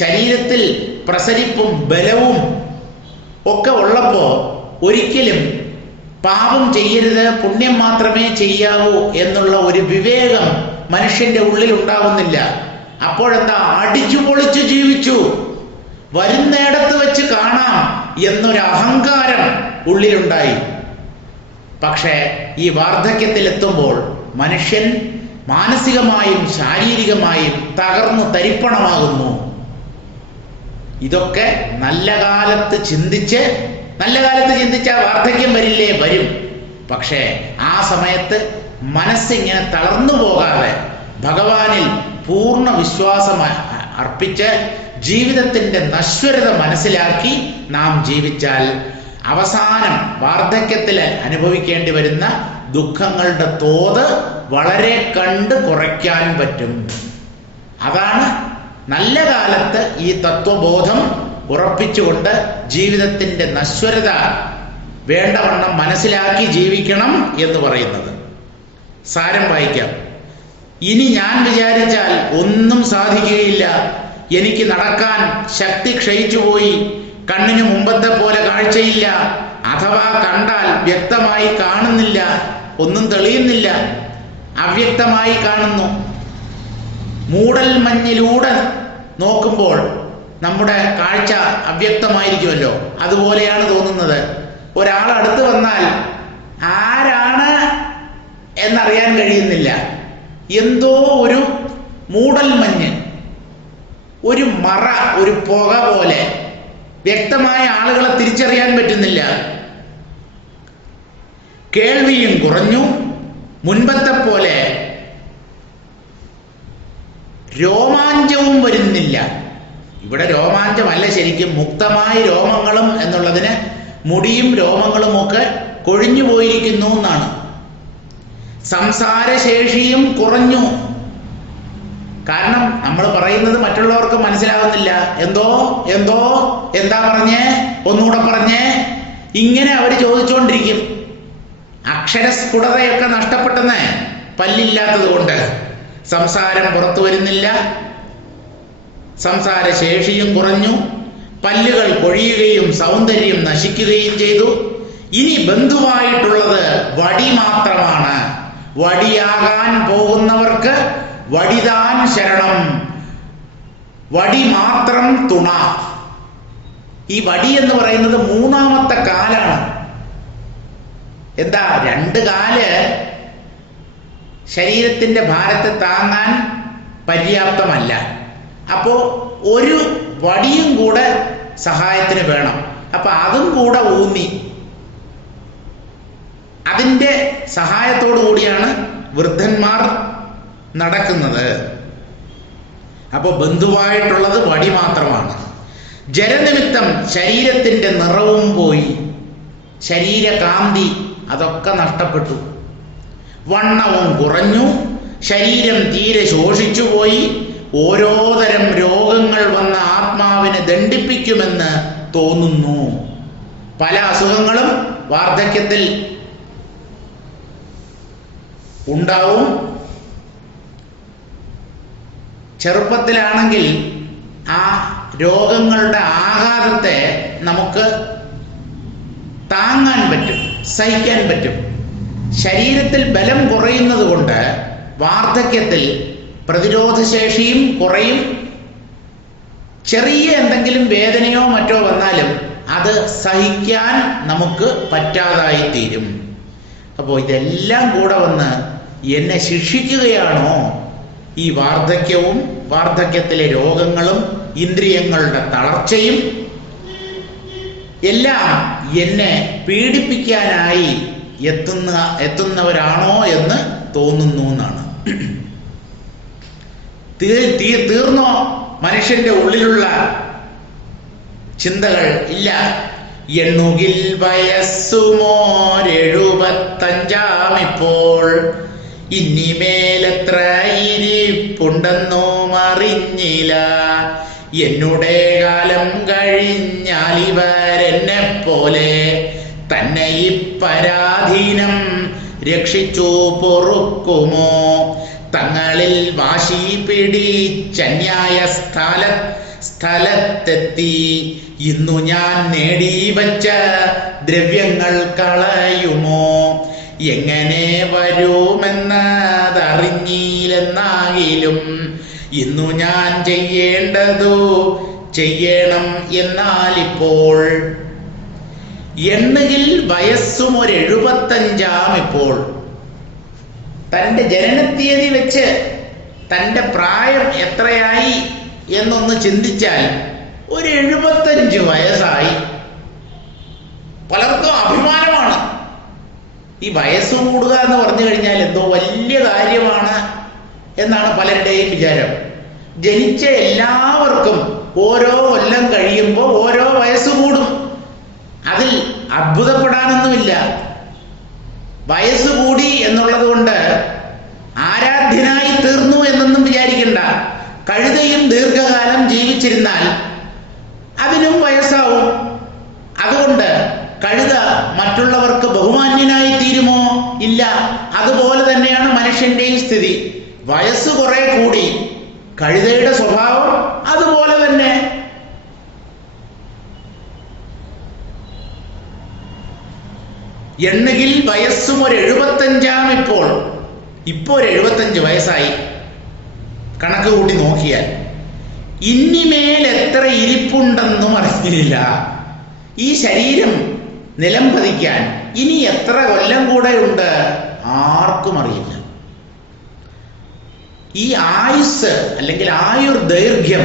ശരീരത്തിൽ പ്രസരിപ്പും ബലവും ഒക്കെ ഉള്ളപ്പോൾ ഒരിക്കലും പാപം ചെയ്യരുത്, പുണ്യം മാത്രമേ ചെയ്യാവൂ എന്നുള്ള ഒരു വിവേകം മനുഷ്യന്റെ ഉള്ളിൽ ഉണ്ടാവുന്നില്ല. അപ്പോഴെന്താ? അടിച്ചു പൊളിച്ചു ജീവിച്ചു, വരുന്നിടത്ത് വെച്ച് കാണാം എന്നൊരു അഹങ്കാരം ഉള്ളിലുണ്ടായി. പക്ഷേ ഈ വാർദ്ധക്യത്തിലെത്തുമ്പോൾ മനുഷ്യൻ മാനസികമായും ശാരീരികമായും തകർന്നു തരിപ്പണമാകുന്നു. ഇതൊക്കെ നല്ല കാലത്ത് ചിന്തിച്ചാൽ വാർദ്ധക്യം വരില്ലേ? വരും. പക്ഷേ ആ സമയത്ത് മനസ്സിങ്ങനെ തളർന്നു പോകാതെ ഭഗവാനിൽ പൂർണ്ണ വിശ്വാസം അർപ്പിച്ച് ജീവിതത്തിൻ്റെ നശ്വരത മനസ്സിലാക്കി നാം ജീവിച്ചാൽ അവസാനം വാർദ്ധക്യത്തിൽ അനുഭവിക്കേണ്ടി വരുന്ന ദുഃഖങ്ങളുടെ തോത് വളരെ കണ്ട് കുറയ്ക്കാൻ പറ്റും. അതാണ് നല്ല കാലത്ത് ഈ തത്വബോധം ഉറപ്പിച്ചുകൊണ്ട് ജീവിതത്തിൻ്റെ നശ്വരത വേണ്ടവണ്ണം മനസ്സിലാക്കി ജീവിക്കണം എന്ന് പറയുന്നത്. സാരം വായിക്കാം. ഇനി ഞാൻ വിചാരിച്ചാൽ ഒന്നും സാധിക്കുകയില്ല. എനിക്ക് നടക്കാൻ ശക്തി ക്ഷയിച്ചുപോയി. കണ്ണിന് മുമ്പത്തെ പോലെ കാഴ്ചയില്ല. അഥവാ കണ്ടാൽ വ്യക്തമായി കാണുന്നില്ല, ഒന്നും തെളിയുന്നില്ല, അവ്യക്തമായി കാണുന്നു. മൂടൽ മഞ്ഞിലൂടെ നോക്കുമ്പോൾ നമ്മുടെ കാഴ്ച അവ്യക്തമായിരിക്കുമല്ലോ, അതുപോലെയാണ് തോന്നുന്നത്. ഒരാൾ അടുത്ത് വന്നാൽ ആരാണ് എന്നറിയാൻ കഴിയുന്നില്ല. എന്തോ ഒരു മൂടൽ മഞ്ഞ്, ഒരു മറ, ഒരു പുക പോലെ വ്യക്തമായ ആളുകളെ തിരിച്ചറിയാൻ പറ്റുന്നില്ല. കേൾവിയും കുറഞ്ഞു. മുൻപത്തെ പോലെ രോമാഞ്ചവും വരുന്നില്ല. ഇവിടെ രോമാഞ്ചമല്ല, ശരിക്കും മുക്തമായ രോമങ്ങളും എന്നുള്ളതിന് മുടിയും രോമങ്ങളും ഒക്കെ കൊഴിഞ്ഞു പോയിരിക്കുന്നു എന്നാണ്. സംസാരശേഷിയും കുറഞ്ഞു. കാരണം നമ്മൾ പറയുന്നത് മറ്റുള്ളവർക്ക് മനസ്സിലാകുന്നില്ല. എന്താ പറഞ്ഞേ, ഒന്നുകൂടെ പറഞ്ഞേ, ഇങ്ങനെ അവർ ചോദിച്ചുകൊണ്ടിരിക്കും. അക്ഷരസ്ഫുടതയൊക്കെ നഷ്ടപ്പെട്ടെന്ന്, പല്ലില്ലാത്തത് കൊണ്ട് സംസാരം പുറത്തു വരുന്നില്ല. സംസാരശേഷിയും കുറഞ്ഞു. പല്ലുകൾ കൊഴിയുകയും സൗന്ദര്യം നശിക്കുകയും ചെയ്തു. ഇനി ബന്ധുവായിട്ടുള്ളത് വടി മാത്രമാണ്. വടിയാകാൻ പോകുന്നവർക്ക് വടിതാൻ ശരണം, വടി മാത്രം തുണ. ഈ വടി എന്ന് പറയുന്നത് മൂന്നാമത്തെ കാലാണ്. എന്താ? രണ്ട് കാല് ശരീരത്തിന്റെ ഭാരത്തെ താങ്ങാൻ പര്യാപ്തമല്ല. അപ്പോ ഒരു വടിയും കൂടെ സഹായത്തിന് വേണം. അപ്പൊ അതും കൂടെ ഊന്നി അതിൻ്റെ സഹായത്തോടു കൂടിയാണ് വൃദ്ധന്മാർ നടക്കുന്നത്. അപ്പോൾ ബന്ധുവായിട്ടുള്ളത് വടി മാത്രമാണ്. ജലനിമിത്തം ശരീരത്തിൻ്റെ നിറവും പോയി, ശരീരകാന്തി അതൊക്കെ നഷ്ടപ്പെട്ടു. വണ്ണവും കുറഞ്ഞു, ശരീരം തീരെ ശോഷിച്ചുപോയി, ഓരോ തരം രോഗങ്ങൾ വന്ന ആത്മാവിനെ ദണ്ഡിപ്പിക്കുമെന്ന് തോന്നുന്നു. പല അസുഖങ്ങളും വാർദ്ധക്യത്തിൽ ഉണ്ടാവും. ചെറുപ്പത്തിലാണെങ്കിൽ ആ രോഗങ്ങളുടെ ആഘാതത്തെ നമുക്ക് താങ്ങാൻ പറ്റും, സഹിക്കാൻ പറ്റും. ശരീരത്തിൽ ബലം കുറയുന്നത് കൊണ്ട് വാർദ്ധക്യത്തിൽ പ്രതിരോധശേഷിയും കുറയും. ചെറിയ എന്തെങ്കിലും വേദനയോ മറ്റോ വന്നാലും അത് സഹിക്കാൻ നമുക്ക് പറ്റാതായി തീരും. അപ്പോൾ ഇതെല്ലാം കൂടെ വന്ന് എന്നെ ശിക്ഷിക്കുകയാണോ? ഈ വാർദ്ധക്യവും വാർദ്ധക്യത്തിലെ രോഗങ്ങളും ഇന്ദ്രിയങ്ങളുടെ തളർച്ചയും എല്ലാം എന്നെ പീഡിപ്പിക്കാനായി എത്തുന്നവരാണോ എന്ന് തോന്നുന്നു എന്നാണ്. തീർന്നോ മനുഷ്യന്റെ ഉള്ളിലുള്ള ചിന്തകൾ? ഇല്ല. എണ്ണുകിൽ വയസ്സുമോരെഴുപത്തഞ്ചാമിപ്പോൾ, ഇനിമേലെത്ര ഇരിപ്പുണ്ടെന്നും അറിഞ്ഞില്ല. എന്നുടെ കാലം കഴിഞ്ഞാൽ ഇവരെന്നെ പോലെ തന്നെ ഈ പരാധീനം രക്ഷിച്ചു പൊറുക്കുമോ? തങ്ങളിൽ വാശി പിടിച്ചന്യായ സ്ഥലത്തെത്തി ഇന്നു ഞാൻ നേടി വച്ച ദ്രവ്യങ്ങൾ കളയുമോ? എങ്ങനെ വരുമെന്നതറിഞ്ഞില്ലെന്നാകിലും ഇന്നു ഞാൻ ചെയ്യേണ്ടതു ചെയ്യണം. എന്നാലിപ്പോൾ എണ്ണുകിൽ വയസ്സും 75 ഇപ്പോൾ. തൻ്റെ ജനനത്തീയതി വെച്ച് തൻ്റെ പ്രായം എത്രയായി എന്നൊന്ന് ചിന്തിച്ചാൽ 75 വയസ്സായി. പലർക്കും അഭിമാനമാണ്. ഈ വയസ്സ് കൂടുക എന്ന് പറഞ്ഞു കഴിഞ്ഞാൽ എന്തോ വലിയ കാര്യമാണ് എന്നാണ് പലരുടെയും വിചാരം. ജനിച്ച എല്ലാവർക്കും ഓരോ കൊല്ലം കഴിയുമ്പോൾ ഓരോ വയസ്സ് കൂടും. അതിൽ അത്ഭുതപ്പെടാനൊന്നുമില്ല. വയസ്സ് കൂടി എന്നുള്ളത് കൊണ്ട് ആരാധ്യനായി തീർന്നു എന്നൊന്നും വിചാരിക്കണ്ട. കഴുതയും ദീർഘകാലം ജീവിച്ചിരുന്നാൽ അതിനും വയസ്സാവും. അതുകൊണ്ട് കഴുത മറ്റുള്ളവർക്ക് ബഹുമാന്യനായി തീരുമോ? ഇല്ല. അതുപോലെ തന്നെയാണ് മനുഷ്യന്റെയും സ്ഥിതി. വയസ്സ് കുറെ കൂടി, കഴുതയുടെ സ്വഭാവം അതുപോലെ തന്നെ. എണ്ണുകിൽ വയസ്സും 75 ഇപ്പോൾ 75 വയസ്സായി. കണക്ക് കൂട്ടി നോക്കിയാൽ ഇനിമേൽ എത്ര ഇരിപ്പുണ്ടെന്നും അറിഞ്ഞില്ല. ഈ ശരീരം നിലം പതിക്കാൻ ഇനി എത്ര കൊല്ലം കൂടെ ഉണ്ട് ആർക്കും അറിയില്ല. ഈ ആയുസ് അല്ലെങ്കിൽ ആയുർദൈർഘ്യം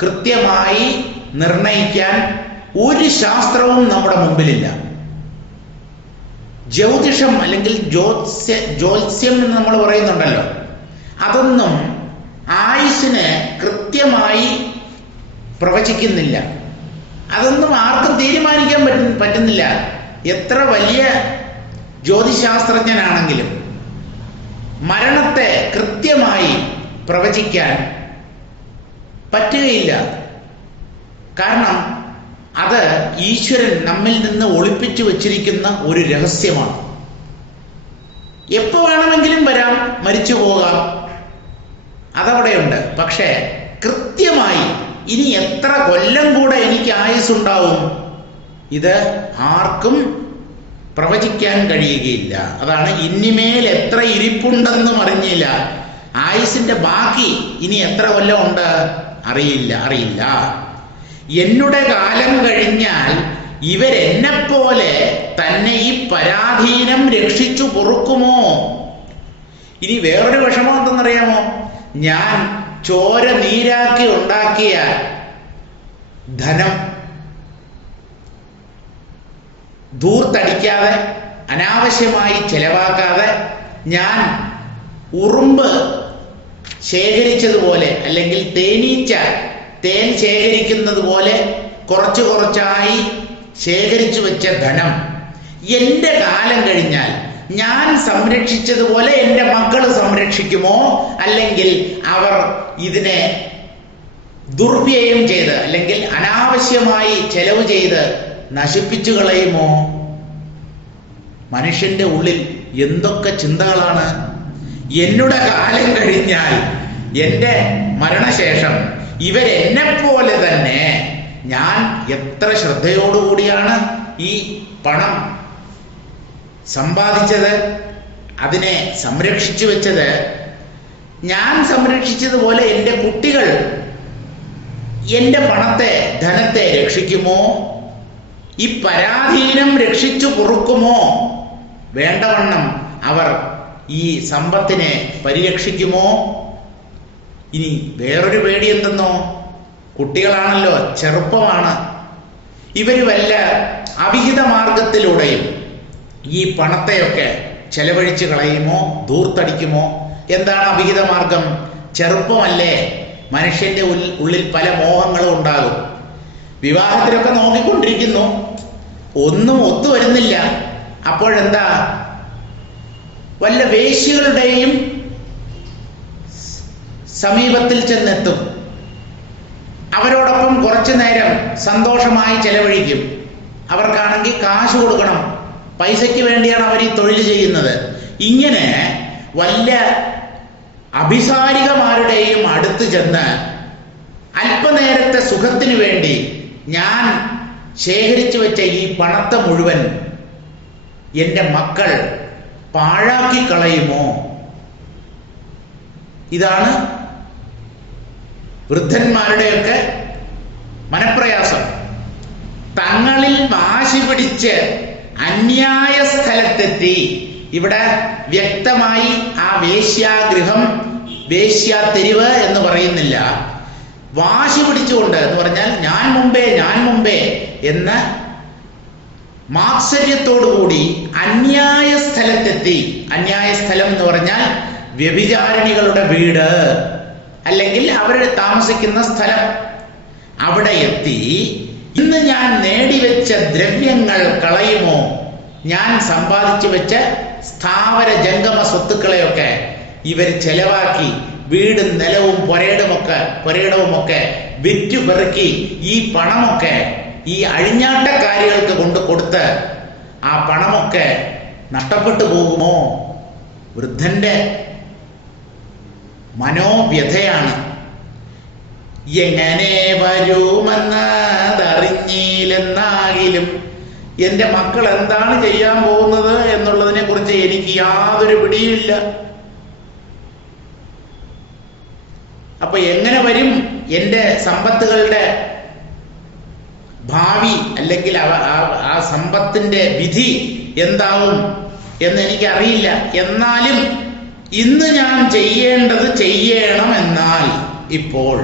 കൃത്യമായി നിർണയിക്കാൻ ഒരു ശാസ്ത്രവും നമ്മുടെ മുമ്പിലില്ല. ജ്യോതിഷം അല്ലെങ്കിൽ ജ്യോത്സ്യം എന്ന് നമ്മൾ പറയുന്നുണ്ടല്ലോ, അതൊന്നും ആയുസ്സിനെ കൃത്യമായി പ്രവചിക്കുന്നില്ല. അതൊന്നും ആർക്കും തീരുമാനിക്കാൻ പറ്റുന്നില്ല. എത്ര വലിയ ജ്യോതിശാസ്ത്രജ്ഞനാണെങ്കിലും മരണത്തെ കൃത്യമായി പ്രവചിക്കാൻ പറ്റുകയില്ല. കാരണം അത് ഈശ്വരൻ നമ്മിൽ നിന്ന് ഒളിപ്പിച്ചു വച്ചിരിക്കുന്ന ഒരു രഹസ്യമാണ്. എപ്പോ വേണമെങ്കിലും വരാം, മരിച്ചു പോകാം, അതവിടെയുണ്ട്. പക്ഷേ കൃത്യമായി ഇനി എത്ര കൊല്ലം കൂടെ എനിക്ക് ആയുസ്സുണ്ടാവും, ഇത് ആർക്കും പ്രവചിക്കാൻ കഴിയുകയില്ല. അതാണ് ഇനിമേൽ എത്ര ഇരിപ്പുണ്ടെന്നും അറിഞ്ഞില്ല. ആയുസിന്റെ ബാക്കി ഇനി എത്ര കൊല്ലം ഉണ്ട് അറിയില്ല. എന്നുടെ കാലം കഴിഞ്ഞാൽ ഇവരെന്നെപ്പോലെ തന്നെ ഈ പരാധീനം രക്ഷിച്ചു പൊറുക്കുമോ? ഇനി വേറൊരു വിഷമം എന്തെന്നറിയാമോ? ഞാൻ ചോര നീരാക്കി ഉണ്ടാക്കിയ ധനം ധൂർത്തടിക്കാതെ അനാവശ്യമായി ചെലവാക്കാതെ ഞാൻ ഉറുമ്പ് ശേഖരിച്ചതുപോലെ അല്ലെങ്കിൽ തേനീച്ച തേൻ ശേഖരിക്കുന്നത് പോലെ കുറച്ചു കുറച്ചായി ശേഖരിച്ചു വെച്ച ധനം എൻ്റെ കാലം കഴിഞ്ഞാൽ ഞാൻ സംരക്ഷിച്ചതുപോലെ എൻ്റെ മക്കൾ സംരക്ഷിക്കുമോ, അല്ലെങ്കിൽ അവർ ഇതിനെ ദുർവ്യയം ചെയ്ത് അല്ലെങ്കിൽ അനാവശ്യമായി ചെലവ് ചെയ്ത് നശിപ്പിച്ചു കളയുമോ? മനുഷ്യന്റെ ഉള്ളിൽ എന്തൊക്കെ ചിന്തകളാണ്! എന്നുടെ കാലം കഴിഞ്ഞാൽ, എൻ്റെ മരണശേഷം ഇവരെന്നെപ്പോലെ തന്നെ ഞാൻ എത്ര ശ്രദ്ധയോടുകൂടിയാണ് ഈ പണം സമ്പാദിച്ചത്, അതിനെ സംരക്ഷിച്ചു വെച്ചത്. ഞാൻ സംരക്ഷിച്ചതുപോലെ എൻ്റെ കുട്ടികൾ എൻ്റെ പണത്തെ, ധനത്തെ രക്ഷിക്കുമോ? ഈ പരാധീനം രക്ഷിച്ചു പൊറുക്കുമോ? വേണ്ടവണ്ണം അവർ ഈ സമ്പത്തിനെ പരിരക്ഷിക്കുമോ? ഇനി വേറൊരു പേടി എന്തെന്നോ, കുട്ടികളാണല്ലോ, ചെറുപ്പമാണ്. ഇവർ വല്ല അവിഹിത മാർഗത്തിലൂടെയും ഈ പണത്തെയൊക്കെ ചെലവഴിച്ച് കളയുമോ, ധൂർത്തടിക്കുമോ? എന്താണ് അവിഹിത മാർഗം? ചെറുപ്പമല്ലേ, മനുഷ്യന്റെ ഉള്ളിൽ പല മോഹങ്ങളും ഉണ്ടാകും. വിവാഹത്തിലൊക്കെ നോക്കിക്കൊണ്ടിരിക്കുന്നു, ഒന്നും ഒത്തുവരുന്നില്ല. അപ്പോഴെന്താ, വല്ല വേശ്യകളുടെയും സമീപത്തിൽ ചെന്നെത്തും. അവരോടൊപ്പം കുറച്ചു നേരം സന്തോഷമായി ചെലവഴിക്കും. അവർക്കാണെങ്കിൽ കാശ് കൊടുക്കണം, പൈസയ്ക്ക് വേണ്ടിയാണ് അവർ ഈ തൊഴിൽ ചെയ്യുന്നത്. ഇങ്ങനെ വല്ല അഭിസാരികമാരുടെയും അടുത്ത് ചെന്ന് അല്പനേരത്തെ സുഖത്തിനു വേണ്ടി ഞാൻ ശേഖരിച്ചു വെച്ച ഈ പണത്തെ മുഴുവൻ എൻ്റെ മക്കൾ പാഴാക്കി കളയുമോ? ഇതാണ് വൃദ്ധന്മാരുടെയൊക്കെ മനപ്രയാസം. തങ്ങളിൽ വാശി പിടിച്ച് അന്യായ സ്ഥലത്തെത്തി. ഇവിടെ വ്യക്തമായി ആ വേശ്യാഗൃഹം, വേശ്യാതെരുവ് എന്ന് പറയുന്നില്ല. വാശി പിടിച്ചുകൊണ്ട് എന്ന് പറഞ്ഞാൽ ഞാൻ മുമ്പേ എന്ന് മാത്സര്യത്തോടുകൂടി അന്യായ സ്ഥലത്തെത്തി. അന്യായ സ്ഥലം എന്ന് പറഞ്ഞാൽ വ്യഭിചാരിണികളുടെ വീട് അല്ലെങ്കിൽ അവർ താമസിക്കുന്ന സ്ഥലം. അവിടെ എത്തി ഇന്ന് ഞാൻ നേടിവെച്ച ദ്രവ്യങ്ങൾ കളയുമോ? ഞാൻ സമ്പാദിച്ചു വെച്ച സ്ഥാവര ജംഗമ സ്വത്തുക്കളെയൊക്കെ ഇവർ ചെലവാക്കി വീടും നിലവും പുരയിടവുമൊക്കെ വിറ്റുപെറുക്കി ഈ പണമൊക്കെ ഈ അഴിഞ്ഞാട്ടക്കാരികൾക്ക് കൊണ്ട് കൊടുത്ത് ആ പണമൊക്കെ നഷ്ടപ്പെട്ടു പോകുമോ? വൃദ്ധന്റെ മനോവ്യഥയാണ്. എങ്ങനെ വരുമെന്നതറിഞ്ഞില്ലെന്നാകിലും എൻ്റെ മക്കൾ എന്താണ് ചെയ്യാൻ പോകുന്നത് എന്നുള്ളതിനെ കുറിച്ച് എനിക്ക് യാതൊരു പിടിയുമില്ല. അപ്പൊ എങ്ങനെ വരും എൻ്റെ സമ്പത്തുകളുടെ ഭാവി, അല്ലെങ്കിൽ ആ സമ്പത്തിന്റെ വിധി എന്താവും എന്ന് എനിക്കറിയില്ല. എന്നാലും ഇന്ന് ഞാൻ ചെയ്യേണ്ടത് ചെയ്യണമെന്നാൽ ഇപ്പോൾ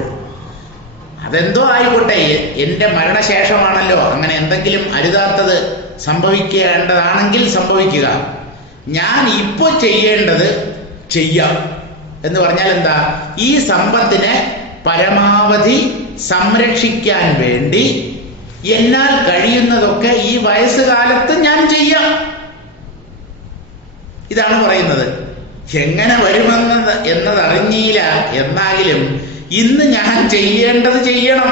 അതെന്തോ ആയിക്കോട്ടെ, എൻ്റെ മരണശേഷമാണല്ലോ. അങ്ങനെ എന്തെങ്കിലും അരുതാത്തത് സംഭവിക്കേണ്ടതാണെങ്കിൽ സംഭവിക്കുക. ഞാൻ ഇപ്പോൾ ചെയ്യേണ്ടത് ചെയ്യാം എന്ന് പറഞ്ഞാൽ എന്താ, ഈ സമ്പത്തിനെ പരമാവധി സംരക്ഷിക്കാൻ വേണ്ടി എന്നാൽ കഴിയുന്നതൊക്കെ ഈ വയസ്സുകാലത്ത് ഞാൻ ചെയ്യാം. ഇതാണ് പറയുന്നത്. എങ്ങനെ എന്നതറിഞ്ഞില്ല എന്നാകിലും ഇന്ന് ഞാൻ ചെയ്യേണ്ടത് ചെയ്യണം.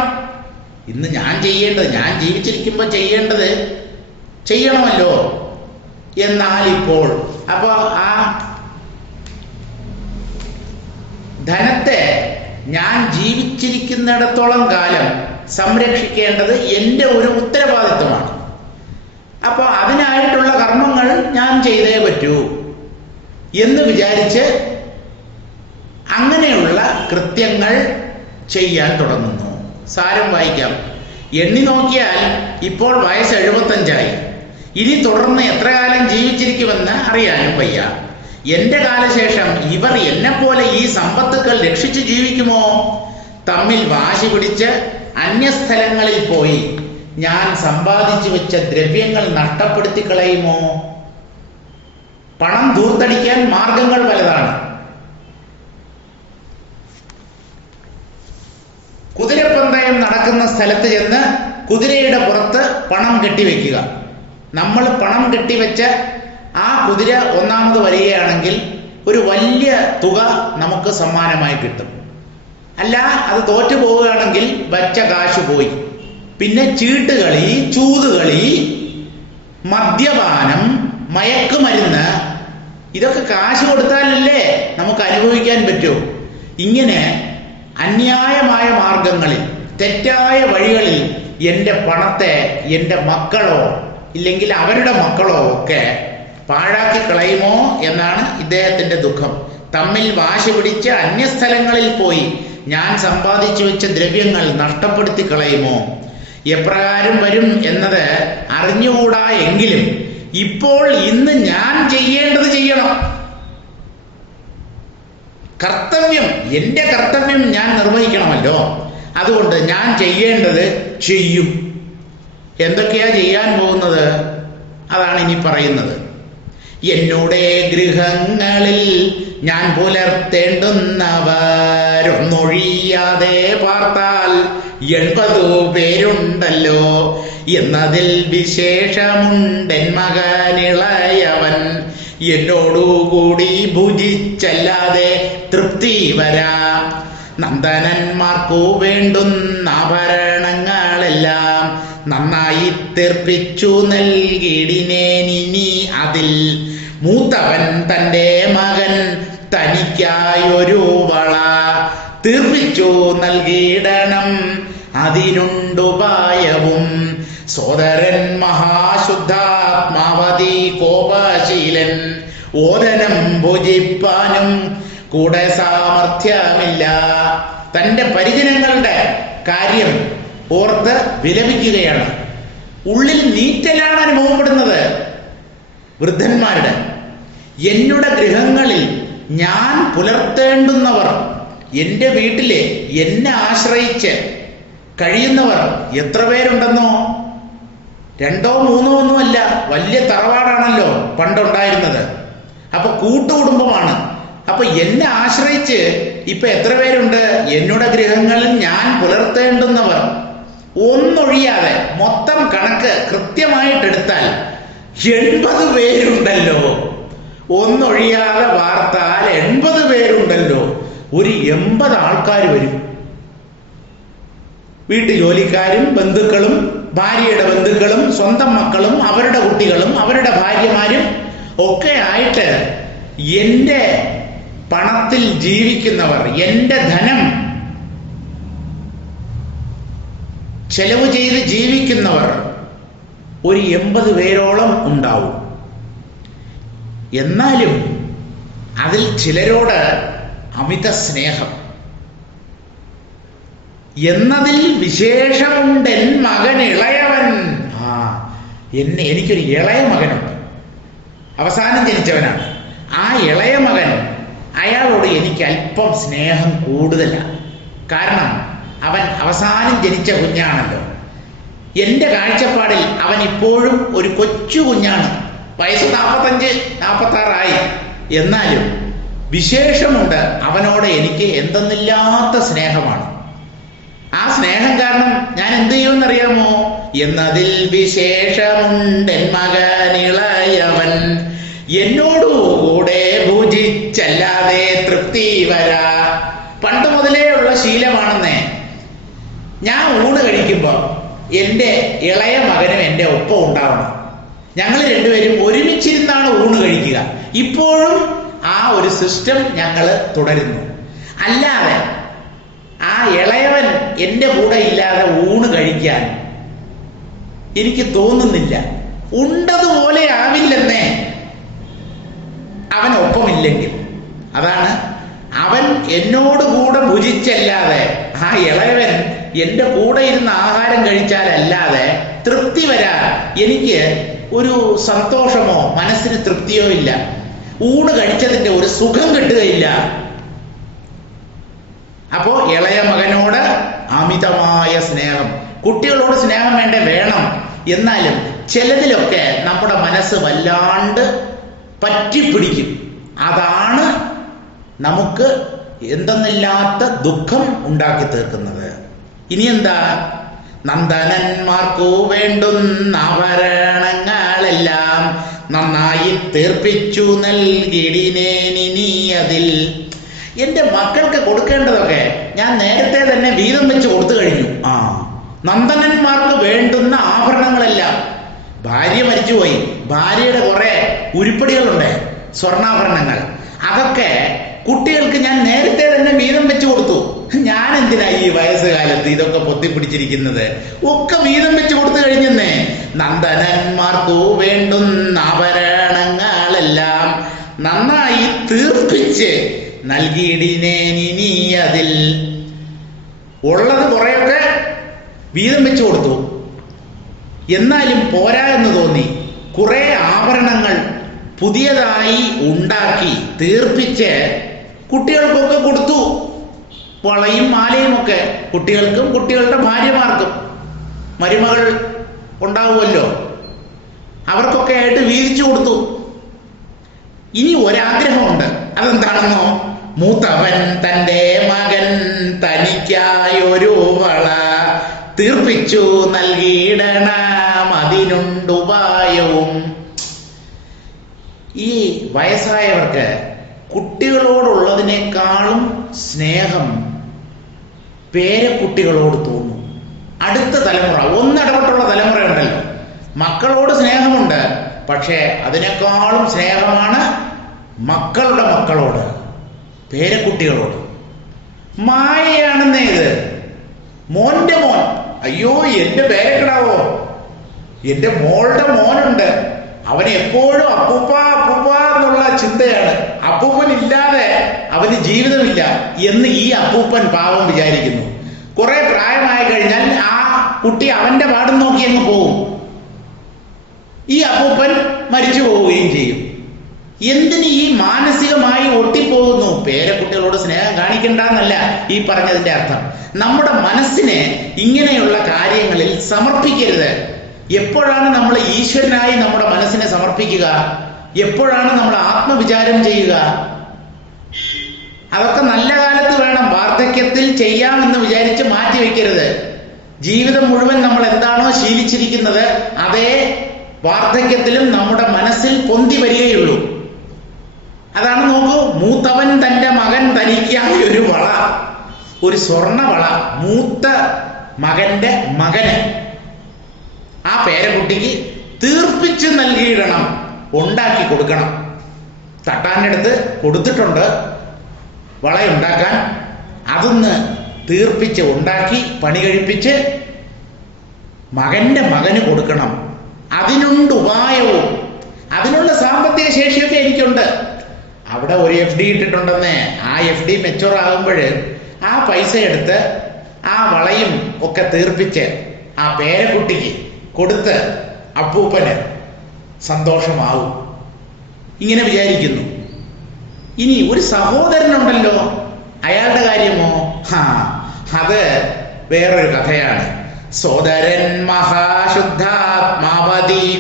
ഇന്ന് ഞാൻ ജീവിച്ചിരിക്കുമ്പോൾ ചെയ്യേണ്ടത് ചെയ്യണമല്ലോ. എന്നാൽ ഇപ്പോൾ അപ്പൊ ആ ധനത്തെ ഞാൻ ജീവിച്ചിരിക്കുന്നിടത്തോളം കാലം സംരക്ഷിക്കേണ്ടത് എൻ്റെ ഒരു ഉത്തരവാദിത്വമാണ്. അപ്പോൾ അതിനായിട്ടുള്ള കർമ്മങ്ങൾ ഞാൻ ചെയ്തേ പറ്റൂ എന്ന് വിചാരിച്ച് അങ്ങനെയുള്ള കൃത്യങ്ങൾ ചെയ്യാൻ തുടങ്ങുന്നു. സാരം വായിക്കാം. എണ്ണി നോക്കിയാൽ ഇപ്പോൾ വയസ്സ് 75. ഇനി തുടർന്ന് എത്ര കാലം ജീവിച്ചിരിക്കുമെന്ന് അറിയാനും വയ്യ. എൻ്റെ കാലശേഷം ഇവർ എന്നെപ്പോലെ ഈ സമ്പത്തുക്കൾ രക്ഷിച്ചു ജീവിക്കുമോ? തമ്മിൽ വാശി പിടിച്ച് അന്യസ്ഥലങ്ങളിൽ പോയി ഞാൻ സമ്പാദിച്ചു വെച്ച ദ്രവ്യങ്ങൾ നഷ്ടപ്പെടുത്തി കളയുമോ? പണം ധൂർത്തടിക്കാൻ മാർഗങ്ങൾ പലതാണ്. കുതിരപ്പന്തയം നടക്കുന്ന സ്ഥലത്ത് ചെന്ന് കുതിരയുടെ പുറത്ത് പണം കെട്ടിവെക്കുക. നമ്മൾ പണം കെട്ടിവെച്ച ആ കുതിര ഒന്നാമത് വരികയാണെങ്കിൽ ഒരു വലിയ തുക നമുക്ക് സമ്മാനമായി കിട്ടും. അല്ല, അത് തോറ്റു പോവുകയാണെങ്കിൽ വച്ച കാശ് പോയി. പിന്നെ ചീട്ടുകളി, ചൂതുകളി, മദ്യപാനം, മയക്കുമരുന്ന്, ഇതൊക്കെ കാശ് കൊടുത്താലല്ലേ നമുക്ക് അനുഭവിക്കാൻ പറ്റൂ. ഇങ്ങനെ അന്യായമായ മാർഗങ്ങളിൽ, തെറ്റായ വഴികളിൽ എൻ്റെ പണത്തെ എൻ്റെ മക്കളോ ഇല്ലെങ്കിൽ അവരുടെ മക്കളോ ഒക്കെ പാഴാക്കി കളയുമോ എന്നാണ് ഇദ്ദേഹത്തിന്റെ ദുഃഖം. തമ്മിൽ വാശി പിടിച്ച് അന്യസ്ഥലങ്ങളിൽ പോയി ഞാൻ സമ്പാദിച്ചു വെച്ച ദ്രവ്യങ്ങൾ നഷ്ടപ്പെടുത്തി കളയുമോ? എപ്രകാരം വരും എന്നത് അറിഞ്ഞുകൂടാ എങ്കിലും ഇപ്പോൾ ഇന്ന് ഞാൻ ചെയ്യേണ്ടത് ചെയ്യണം. കർത്തവ്യം, എൻ്റെ കർത്തവ്യം ഞാൻ നിർവഹിക്കണമല്ലോ. അതുകൊണ്ട് ഞാൻ ചെയ്യേണ്ടത് ചെയ്യും. എന്തൊക്കെയാ ചെയ്യാൻ പോകുന്നത്? അതാണ് ഇനി പറയുന്നത്. എന്നുടെ ഗൃഹങ്ങളിൽ ഞാൻ പുലർത്തേണ്ടുന്നവരൊന്നൊഴിയാതെ പാർത്താൽ 80 പേരുണ്ടല്ലോ. എന്നതിൽ വിശേഷമുണ്ടെൻ മകനിളയവൻ. എന്നോടുകൂടി ഭുജിച്ചല്ലാതെ തൃപ്തി വരാ. നന്ദനന്മാർക്കു വേണ്ടുന്ന ആഭരണങ്ങളെല്ലാം നന്നായി തീർപ്പിച്ചു നൽകിടിനേനിനി അതിൽ. മൂത്തവൻ തൻ്റെ മകൻ തനിക്കായൊരു വള തീർപ്പിച്ചു നൽകിയിടണം, അതിനുണ്ടുപായവും. സോദരൻ മഹാശുദ്ധാത്മാവതി കോപശീലൻ, ഓദനം ഭുജിപ്പാനും കൂടെ സാമർഥ്യമില്ല. തൻ്റെ പരിജനങ്ങളുടെ കാര്യം ഓർത്ത് വിലപിക്കുകയാണ്. ഉള്ളിൽ നീറ്റലാണ് അനുഭവപ്പെടുന്നത് വൃദ്ധന്മാരുടെ. എന്നുടെ ഗൃഹങ്ങളിൽ ഞാൻ പുലർത്തേണ്ടുന്നവർ, എൻ്റെ വീട്ടിലെ എന്നെ ആശ്രയിച്ച് കഴിയുന്നവർ എത്ര പേരുണ്ടെന്നോ? 2 3 ഒന്നുമല്ല, വലിയ തറവാടാണല്ലോ പണ്ടുണ്ടായിരുന്നത്. അപ്പൊ കൂട്ടുകുടുംബമാണ്. അപ്പൊ എന്നെ ആശ്രയിച്ച് ഇപ്പൊ എത്ര പേരുണ്ട്? എന്നുടെ ഗൃഹങ്ങളിൽ ഞാൻ പുലർത്തേണ്ടുന്നവർ ഒന്നൊഴിയാതെ മൊത്തം കണക്ക് കൃത്യമായിട്ടെടുത്താൽ 80 പേരുണ്ടല്ലോ. ഒന്നൊഴിയാതെ വാർത്താൽ 80 പേരുണ്ടല്ലോ. ഒരു 80 ആൾക്കാർ വരും. വീട്ടു ജോലിക്കാരും ബന്ധുക്കളും ഭാര്യയുടെ ബന്ധുക്കളും സ്വന്തം മക്കളും അവരുടെ കുട്ടികളും അവരുടെ ഭാര്യമാരും ഒക്കെ ആയിട്ട് എൻ്റെ പണത്തിൽ ജീവിക്കുന്നവർ, എൻ്റെ ധനം ചെലവ് ചെയ്ത് ജീവിക്കുന്നവർ ഒരു 80 പേരോളം ഉണ്ടാവും. എന്നാലും അതിൽ ചിലരോട് അമിത സ്നേഹം. എന്നതിൽ വിശേഷമുണ്ടെൻ മകൻ ഇളയവൻ. എനിക്കൊരു ഇളയ മകനുണ്ട്, അവസാനം ജനിച്ചവനാണ്. ആ ഇളയ മകൻ, അയാളോട് എനിക്ക് അല്പം സ്നേഹം കൂടുതലാണ്. കാരണം അവൻ അവസാനം ജനിച്ച കുഞ്ഞാണല്ലോ. എൻ്റെ കാഴ്ചപ്പാടിൽ അവൻ ഇപ്പോഴും ഒരു കൊച്ചു കുഞ്ഞാണ്. വയസ്സ് 45 46 എന്നാലും വിശേഷമുണ്ട്. അവനോട് എനിക്ക് എന്തെന്നില്ലാത്ത സ്നേഹമാണ്. ആ സ്നേഹം കാരണം ഞാൻ എന്ത് ചെയ്യുമെന്നറിയാമോ? എന്നതിൽ വിശേഷമുണ്ടെൻ മകനിളയവൻ. എന്നോടുകൂടെ ഭുജിച്ചല്ലാതെ തൃപ്തി വരാ. പണ്ട് മുതലേ ഉള്ള ശീലമാണെന്നേ. ഞാൻ ഊണ് കഴിക്കുമ്പോൾ എൻ്റെ ഇളയ മകനും എൻ്റെ ഒപ്പം ഉണ്ടാവണം. ഞങ്ങൾ രണ്ടുപേരും ഒരുമിച്ചിരുന്നാണ് ഊണ് കഴിക്കുക. ഇപ്പോഴും ആ ഒരു സിസ്റ്റം ഞങ്ങൾ തുടരുന്നു. അല്ലാതെ ആ ഇളയവൻ എൻ്റെ കൂടെ ഇല്ലാതെ ഊണ് കഴിക്കാൻ എനിക്ക് തോന്നുന്നില്ല. ഉണ്ടതുപോലെ ആവില്ലെന്നേ അവനൊപ്പമില്ലെങ്കിൽ. അതാണ്, അവൻ എന്നോട് കൂടെ ഭുജിച്ചല്ലാതെ, ആ ഇളയവൻ എൻ്റെ കൂടെ ഇരുന്ന് ആഹാരം കഴിച്ചാലല്ലാതെ തൃപ്തി വരാൻ എനിക്ക് ഒരു സന്തോഷമോ മനസ്സിന് തൃപ്തിയോ ഇല്ല. ഊണ് കഴിച്ചതിൻ്റെ ഒരു സുഖം കിട്ടുകയില്ല. അപ്പോ ഇളയ മകനോട് അമിതമായ സ്നേഹം. കുട്ടികളോട് സ്നേഹം വേണം. എന്നാലും ചിലതിലൊക്കെ നമ്മുടെ മനസ്സ് വല്ലാണ്ട് പറ്റിപ്പിടിക്കും. അതാണ് നമുക്ക് എന്തെന്നില്ലാത്ത ദുഃഖം ഉണ്ടാക്കി തീർക്കുന്നത്. ഇനി എന്താ? നന്ദനന്മാർക്കു വേണ്ടുന്ന ആഭരണങ്ങളെല്ലാം നന്നായി തീർപ്പിച്ചു നൽകിടിനേനി അതിൽ. എൻ്റെ മക്കൾക്ക് കൊടുക്കേണ്ടതൊക്കെ ഞാൻ നേരത്തെ തന്നെ വീതം വെച്ച് കൊടുത്തു കഴിഞ്ഞു. നന്ദനന്മാർക്ക് വേണ്ടുന്ന ആഭരണങ്ങളെല്ലാം, ഭാര്യ മരിച്ചുപോയി, ഭാര്യയുടെ കുറെ ഉരുപ്പടികളുണ്ട്, സ്വർണ്ണാഭരണങ്ങൾ, അതൊക്കെ കുട്ടികൾക്ക് ഞാൻ നേരത്തെ തന്നെ വീതം വെച്ച് കൊടുത്തു. ഞാൻ എന്തിനാ ഈ വയസ്സുകാലത്ത് ഇതൊക്കെ പൊത്തിപ്പിടിച്ചിരിക്കുന്നത്? ഒക്കെ വീതം വെച്ച് കൊടുത്തു കഴിഞ്ഞെന്നേ. നന്ദനന്മാർക്കു വേണ്ടുന്ന ആഭരണങ്ങളെല്ലാം നന്നായി തീർപ്പിച്ച് നൽകിയിടിനേനി അതിൽ. ഉള്ളത് കുറെയൊക്കെ വീതം വെച്ച് കൊടുത്തു. എന്നാലും പോരാ എന്ന് തോന്നി. കുറെ ആഭരണങ്ങൾ പുതിയതായി ഉണ്ടാക്കി തീർപ്പിച്ച് കുട്ടികൾക്കൊക്കെ കൊടുത്തു. വളയും മാലയും ഒക്കെ കുട്ടികൾക്കും കുട്ടികളുടെ ഭാര്യമാർക്കും, മരുമകൾ ഉണ്ടാവുമല്ലോ, അവർക്കൊക്കെ ആയിട്ട് വീതിച്ചു കൊടുത്തു. ഇനി ഒരാഗ്രഹമുണ്ട്. അതെന്താണെന്നോ? മൂത്തവൻ തൻ്റെ മകൻ തനിക്കായൊരു വള തീർപ്പിച്ചു നൽകിയിടണം അതിനുണ്ടുപായവും. ഈ വയസ്സായവർക്ക് കുട്ടികളോടുള്ളതിനേക്കാളും സ്നേഹം പേരക്കുട്ടികളോട് തോന്നും. അടുത്ത തലമുറ, ഒന്നിടപെട്ടുള്ള തലമുറയുണ്ടല്ലോ, മക്കളോട് സ്നേഹമുണ്ട്, പക്ഷേ അതിനേക്കാളും സ്നേഹമാണ് മക്കളുടെ മക്കളോട്, പേരക്കുട്ടികളോട്. മായയാണെന്നേ ഇത്. മോന്റെ മോൻ, അയ്യോ എൻ്റെ പേരക്കിടാവോ, എൻ്റെ മോളുടെ മോനുണ്ട്, അവൻ എപ്പോഴും അപ്പൂപ്പ അപ്പൂപ്പ എന്നുള്ള ചിന്തയാണ്. അപ്പൂപ്പനില്ലാതെ അവന് ജീവിതമില്ല എന്ന് ഈ അപ്പൂപ്പൻ പാവം വിചാരിക്കുന്നു. കുറെ പ്രായമായി കഴിഞ്ഞാൽ ആ കുട്ടി അവന്റെ പാടും നോക്കി അങ്ങ് പോകും. ഈ അപ്പൂപ്പൻ മരിച്ചു പോവുകയും ചെയ്യും. എന്തിന് ഈ മാനസികമായി ഒട്ടിപ്പോകുന്നു? പേരക്കുട്ടികളോട് സ്നേഹം കാണിക്കണ്ടെന്നല്ല ഈ പറഞ്ഞതിന്റെ അർത്ഥം. നമ്മുടെ മനസ്സിനെ ഇങ്ങനെയുള്ള കാര്യങ്ങളിൽ സമർപ്പിക്കരുത്. എപ്പോഴാണ് നമ്മൾ ഈശ്വരനായി നമ്മുടെ മനസ്സിനെ സമർപ്പിക്കുക? എപ്പോഴാണ് നമ്മൾ ആത്മവിചാരം ചെയ്യുക? അതൊക്കെ നല്ല കാലത്ത് വേണം. വാർദ്ധക്യത്തിൽ ചെയ്യാമെന്ന് വിചാരിച്ച് മാറ്റിവെക്കരുത്. ജീവിതം മുഴുവൻ നമ്മൾ എന്താണോ ശീലിച്ചിരിക്കുന്നത് അതേ വാർദ്ധക്യത്തിലും നമ്മുടെ മനസ്സിൽ പൊന്തി വരികയുള്ളൂ. അതാണ്, നോക്കൂ, മൂത്തവൻ തൻ്റെ മകൻ തനിക്കായി ഒരു വള, ഒരു സ്വർണ്ണ വള മൂത്ത മകന്റെ മകന്, ആ പേരക്കുട്ടിക്ക് തീർപ്പിച്ചു നൽകിയിടണം, ഉണ്ടാക്കി കൊടുക്കണം. തട്ടാൻ്റെ അടുത്ത് കൊടുത്തിട്ടുണ്ട് വളയുണ്ടാക്കാൻ. അതൊന്ന് തീർപ്പിച്ച് ഉണ്ടാക്കി പണി കഴിപ്പിച്ച് മകന്റെ മകന് കൊടുക്കണം. അതിനുണ്ട് ഉപായവും. അതിനുള്ള സാമ്പത്തിക ശേഷിയൊക്കെ എനിക്കുണ്ട്. അവിടെ ഒരു FD ഇട്ടിട്ടുണ്ടെന്നേ. ആ FD മെച്ചൂർ ആകുമ്പോൾ ആ പൈസ എടുത്ത് ആ വളയും ഒക്കെ തീർപ്പിച്ച് ആ പേരക്കുട്ടിക്ക് കൊടുത്ത് അപ്പൂപ്പന് സന്തോഷമാവും. ഇങ്ങനെ വിചാരിക്കുന്നു. ഇനി ഒരു സഹോദരനുണ്ടല്ലോ, അയാളുടെ കാര്യമോ? അത് വേറൊരു കഥയാണ്. സോദരൻ മഹാശുദ്ധാത്മാവതി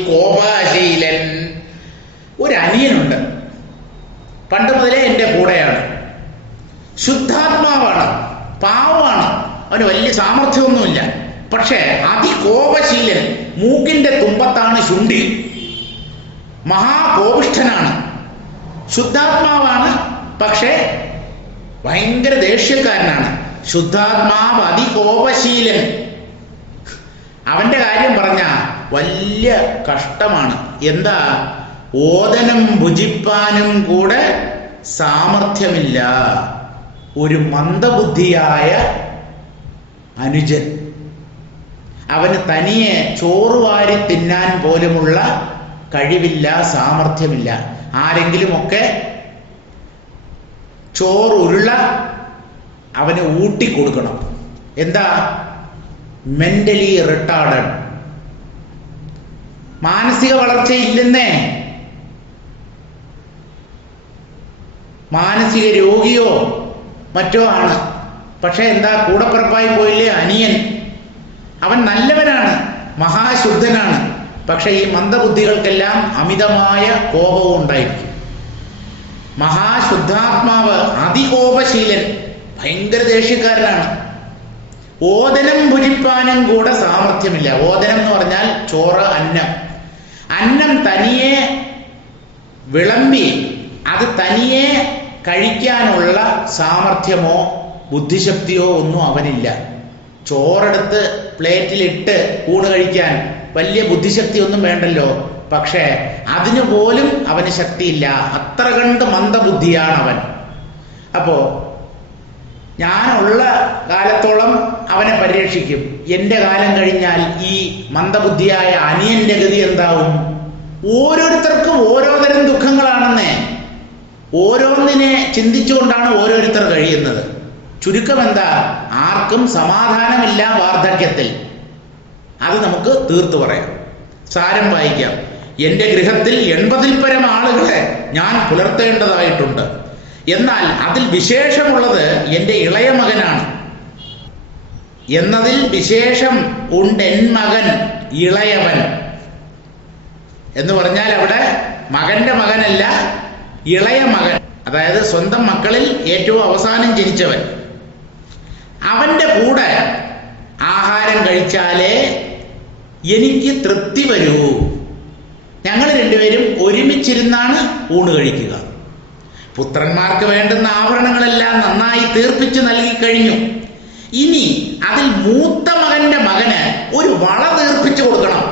കോപാശീലൻ. ഒരു അനിയനുണ്ട്, പണ്ട് മുതലേ എൻ്റെ കൂടെയാണ്. ശുദ്ധാത്മാവാണ്, പാവമാണ്, അവന് വലിയ സാമർഥ്യമൊന്നുമില്ല. പക്ഷേ അതികോപശീലൻ. മൂക്കിന്റെ തുമ്പത്താണ് ശുണ്ഠി. മഹാകോപിഷ്ഠനാണ്. ശുദ്ധാത്മാവാണ്, പക്ഷേ ഭയങ്കര ദേഷ്യക്കാരനാണ്. ശുദ്ധാത്മാവ് അതികോപശീലൻ. അവന്റെ കാര്യം പറഞ്ഞ വലിയ കഷ്ടമാണ്. എന്താ? ഓദനം ഭുജിപ്പാനും കൂടെ സാമർഥ്യമില്ല. ഒരു മന്ദബുദ്ധിയായ അനുജൻ. അവന് തനിയെ ചോറ് വാരി തിന്നാൻ പോലുമുള്ള കഴിവില്ല, സാമർഥ്യമില്ല. ആരെങ്കിലുമൊക്കെ ചോറ് ഉരുള അവന് ഊട്ടിക്കൊടുക്കണം. എന്താ? Mentally retarded. മാനസിക വളർച്ചയില്ലെന്നേ. മാനസിക രോഗിയോ മറ്റോ ആണ്. പക്ഷെ എന്താ? കൂടപ്പിറപ്പായി പോയില്ലേ അനിയൻ. അവൻ നല്ലവനാണ്, മഹാശുദ്ധനാണ്. പക്ഷെ ഈ മന്ദബുദ്ധികൾക്കെല്ലാം അമിതമായ കോപവും ഉണ്ടായിരിക്കും. മഹാശുദ്ധാത്മാവ് അതികോപശീലൻ, ഭയങ്കര ദേഷ്യക്കാരനാണ്. ഓദനം ഭുജിപ്പാനും കൂടെ സാമർഥ്യമില്ല. ഓദനം എന്ന് പറഞ്ഞാൽ ചോറ്, അന്നം. അന്നം തനിയെ വിളമ്പി അത് തനിയെ കഴിക്കാനുള്ള സാമർഥ്യമോ ബുദ്ധിശക്തിയോ ഒന്നും അവനില്ല. ചോറെടുത്ത് പ്ലേറ്റിലിട്ട് ഊണ് കഴിക്കാൻ വലിയ ബുദ്ധിശക്തി ഒന്നും വേണ്ടല്ലോ. പക്ഷേ അതിനു പോലും അവന് ശക്തിയില്ല. അത്ര കണ്ട് മന്ദബുദ്ധിയാണ് അവൻ. അപ്പോ ഞാനുള്ള കാലത്തോളം അവനെ പരിരക്ഷിക്കും. എൻ്റെ കാലം കഴിഞ്ഞാൽ ഈ മന്ദബുദ്ധിയായ അനിയന്റെ ഗതി എന്താവും? ഓരോരുത്തർക്കും ഓരോ തരം ദുഃഖങ്ങളാണെന്നേ. ഓരോന്നിനെ ചിന്തിച്ചുകൊണ്ടാണ് ഓരോരുത്തർ കഴിയുന്നത്. ചുരുക്കം എന്താ? ആർക്കും സമാധാനമില്ല വാർദ്ധക്യത്തിൽ. അത് നമുക്ക് തീർത്തു പറയാം. സാരം വായിക്കാം. എൻ്റെ ഗൃഹത്തിൽ 80-ൽ പരം ആളുകളെ ഞാൻ പുലർത്തേണ്ടതായിട്ടുണ്ട്. എന്നാൽ അതിൽ വിശേഷമുള്ളത് എൻ്റെ ഇളയ മകനാണ്. എന്നതിൽ വിശേഷം ഉണ്ടെൻ മകൻ ഇളയവൻ എന്ന് പറഞ്ഞാൽ അവിടെ മകന്റെ മകനല്ല, ഇളയ മകൻ, അതായത് സ്വന്തം മക്കളിൽ ഏറ്റവും അവസാനം ജനിച്ചവൻ. അവന്റെ കൂടെ ആഹാരം കഴിച്ചാലേ എനിക്ക് തൃപ്തി വരൂ. ഞങ്ങൾ രണ്ടുപേരും ഒരുമിച്ചിരുന്നാണ് ഊണ് കഴിക്കുക. പുത്രന്മാർക്ക് വേണ്ടുന്ന ആഭരണങ്ങളെല്ലാം നന്നായി തീർപ്പിച്ചു നൽകി കഴിഞ്ഞു. ഇനി അതിൽ മൂത്ത മകന്റെ മകന് ഒരു വള തീർപ്പിച്ചു കൊടുക്കണം.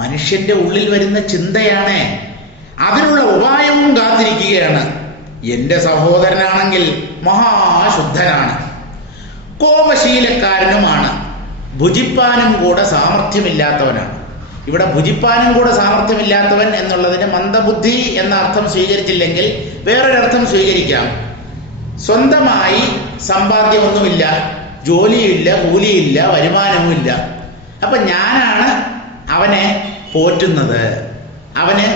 മനുഷ്യന്റെ ഉള്ളിൽ വരുന്ന ചിന്തയാണ്. അതിനുള്ള ഉപായവും കാത്തിരിക്കുകയാണ്. എന്റെ സഹോദരനാണെങ്കിൽ മഹാശുദ്ധനാണ്, കോപശീലക്കാരനുമാണ്, ഭുജിപ്പാനും കൂടെ സാമർഥ്യമില്ലാത്തവനാണ്. ഇവിടെ ഭുജിപ്പാനും കൂടെ സാമർഥ്യമില്ലാത്തവൻ എന്നുള്ളതിന് മന്ദബുദ്ധി എന്ന അർത്ഥം സ്വീകരിച്ചില്ലെങ്കിൽ വേറൊരർത്ഥം സ്വീകരിക്കാം. സ്വന്തമായി സമ്പാദ്യമൊന്നുമില്ല, ജോലിയില്ല, കൂലിയില്ല, വരുമാനവുമില്ല. അപ്പൊ ഞാനാണ് അവനെ പോറ്റുന്നത്. അവന്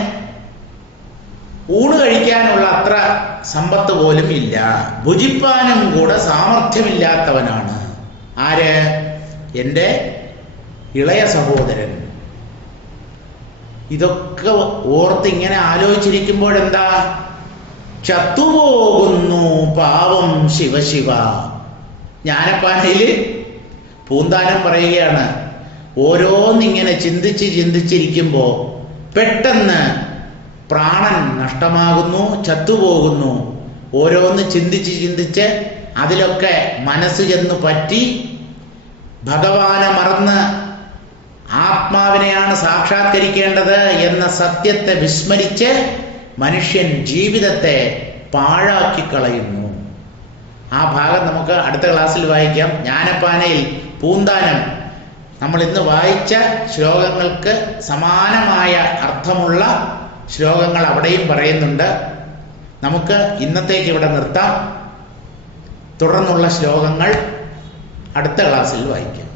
ഊണ് കഴിക്കാനുള്ള അത്ര സമ്പത്ത് പോലും ഇല്ല. ഭുജിപ്പാനും കൂടെ സാമർഥ്യമില്ലാത്തവനാണ്. ആര്? എൻ്റെ ഇളയ സഹോദരൻ. ഇതൊക്കെ ഓർത്ത് ഇങ്ങനെ ആലോചിച്ചിരിക്കുമ്പോഴെന്താ? ചത്തുപോകുന്നു പാവം ശിവശിവ. ജ്ഞാനപ്പാനയില് പൂന്താനം പറയുകയാണ്, ഓരോന്നിങ്ങനെ ചിന്തിച്ചിരിക്കുമ്പോ പെട്ടെന്ന് പ്രാണൻ നഷ്ടമാകുന്നു, ചത്തുപോകുന്നു. ഓരോന്ന് ചിന്തിച്ച് അതിലൊക്കെ മനസ്സ് ചെന്ന് പറ്റി ഭഗവാനെ മറന്ന് ആത്മാവിനെയാണ് സാക്ഷാത്കരിക്കേണ്ടത് എന്ന സത്യത്തെ വിസ്മരിച്ച് മനുഷ്യൻ ജീവിതത്തെ പാഴാക്കി കളയുന്നു. ആ ഭാഗം നമുക്ക് അടുത്ത ക്ലാസ്സിൽ വായിക്കാം. ജ്ഞാനപ്പാനയിൽ പൂന്താനം നമ്മൾ ഇന്ന് വായിച്ച ശ്ലോകങ്ങൾക്ക് സമാനമായ അർത്ഥമുള്ള ശ്ലോകങ്ങൾ അവിടെയും പറയുന്നുണ്ട്. നമുക്ക് ഇന്നത്തേക്ക് ഇവിടെ നിർത്താം. തുടർന്നുള്ള ശ്ലോകങ്ങൾ അടുത്ത ക്ലാസ്സിൽ വായിക്കാം.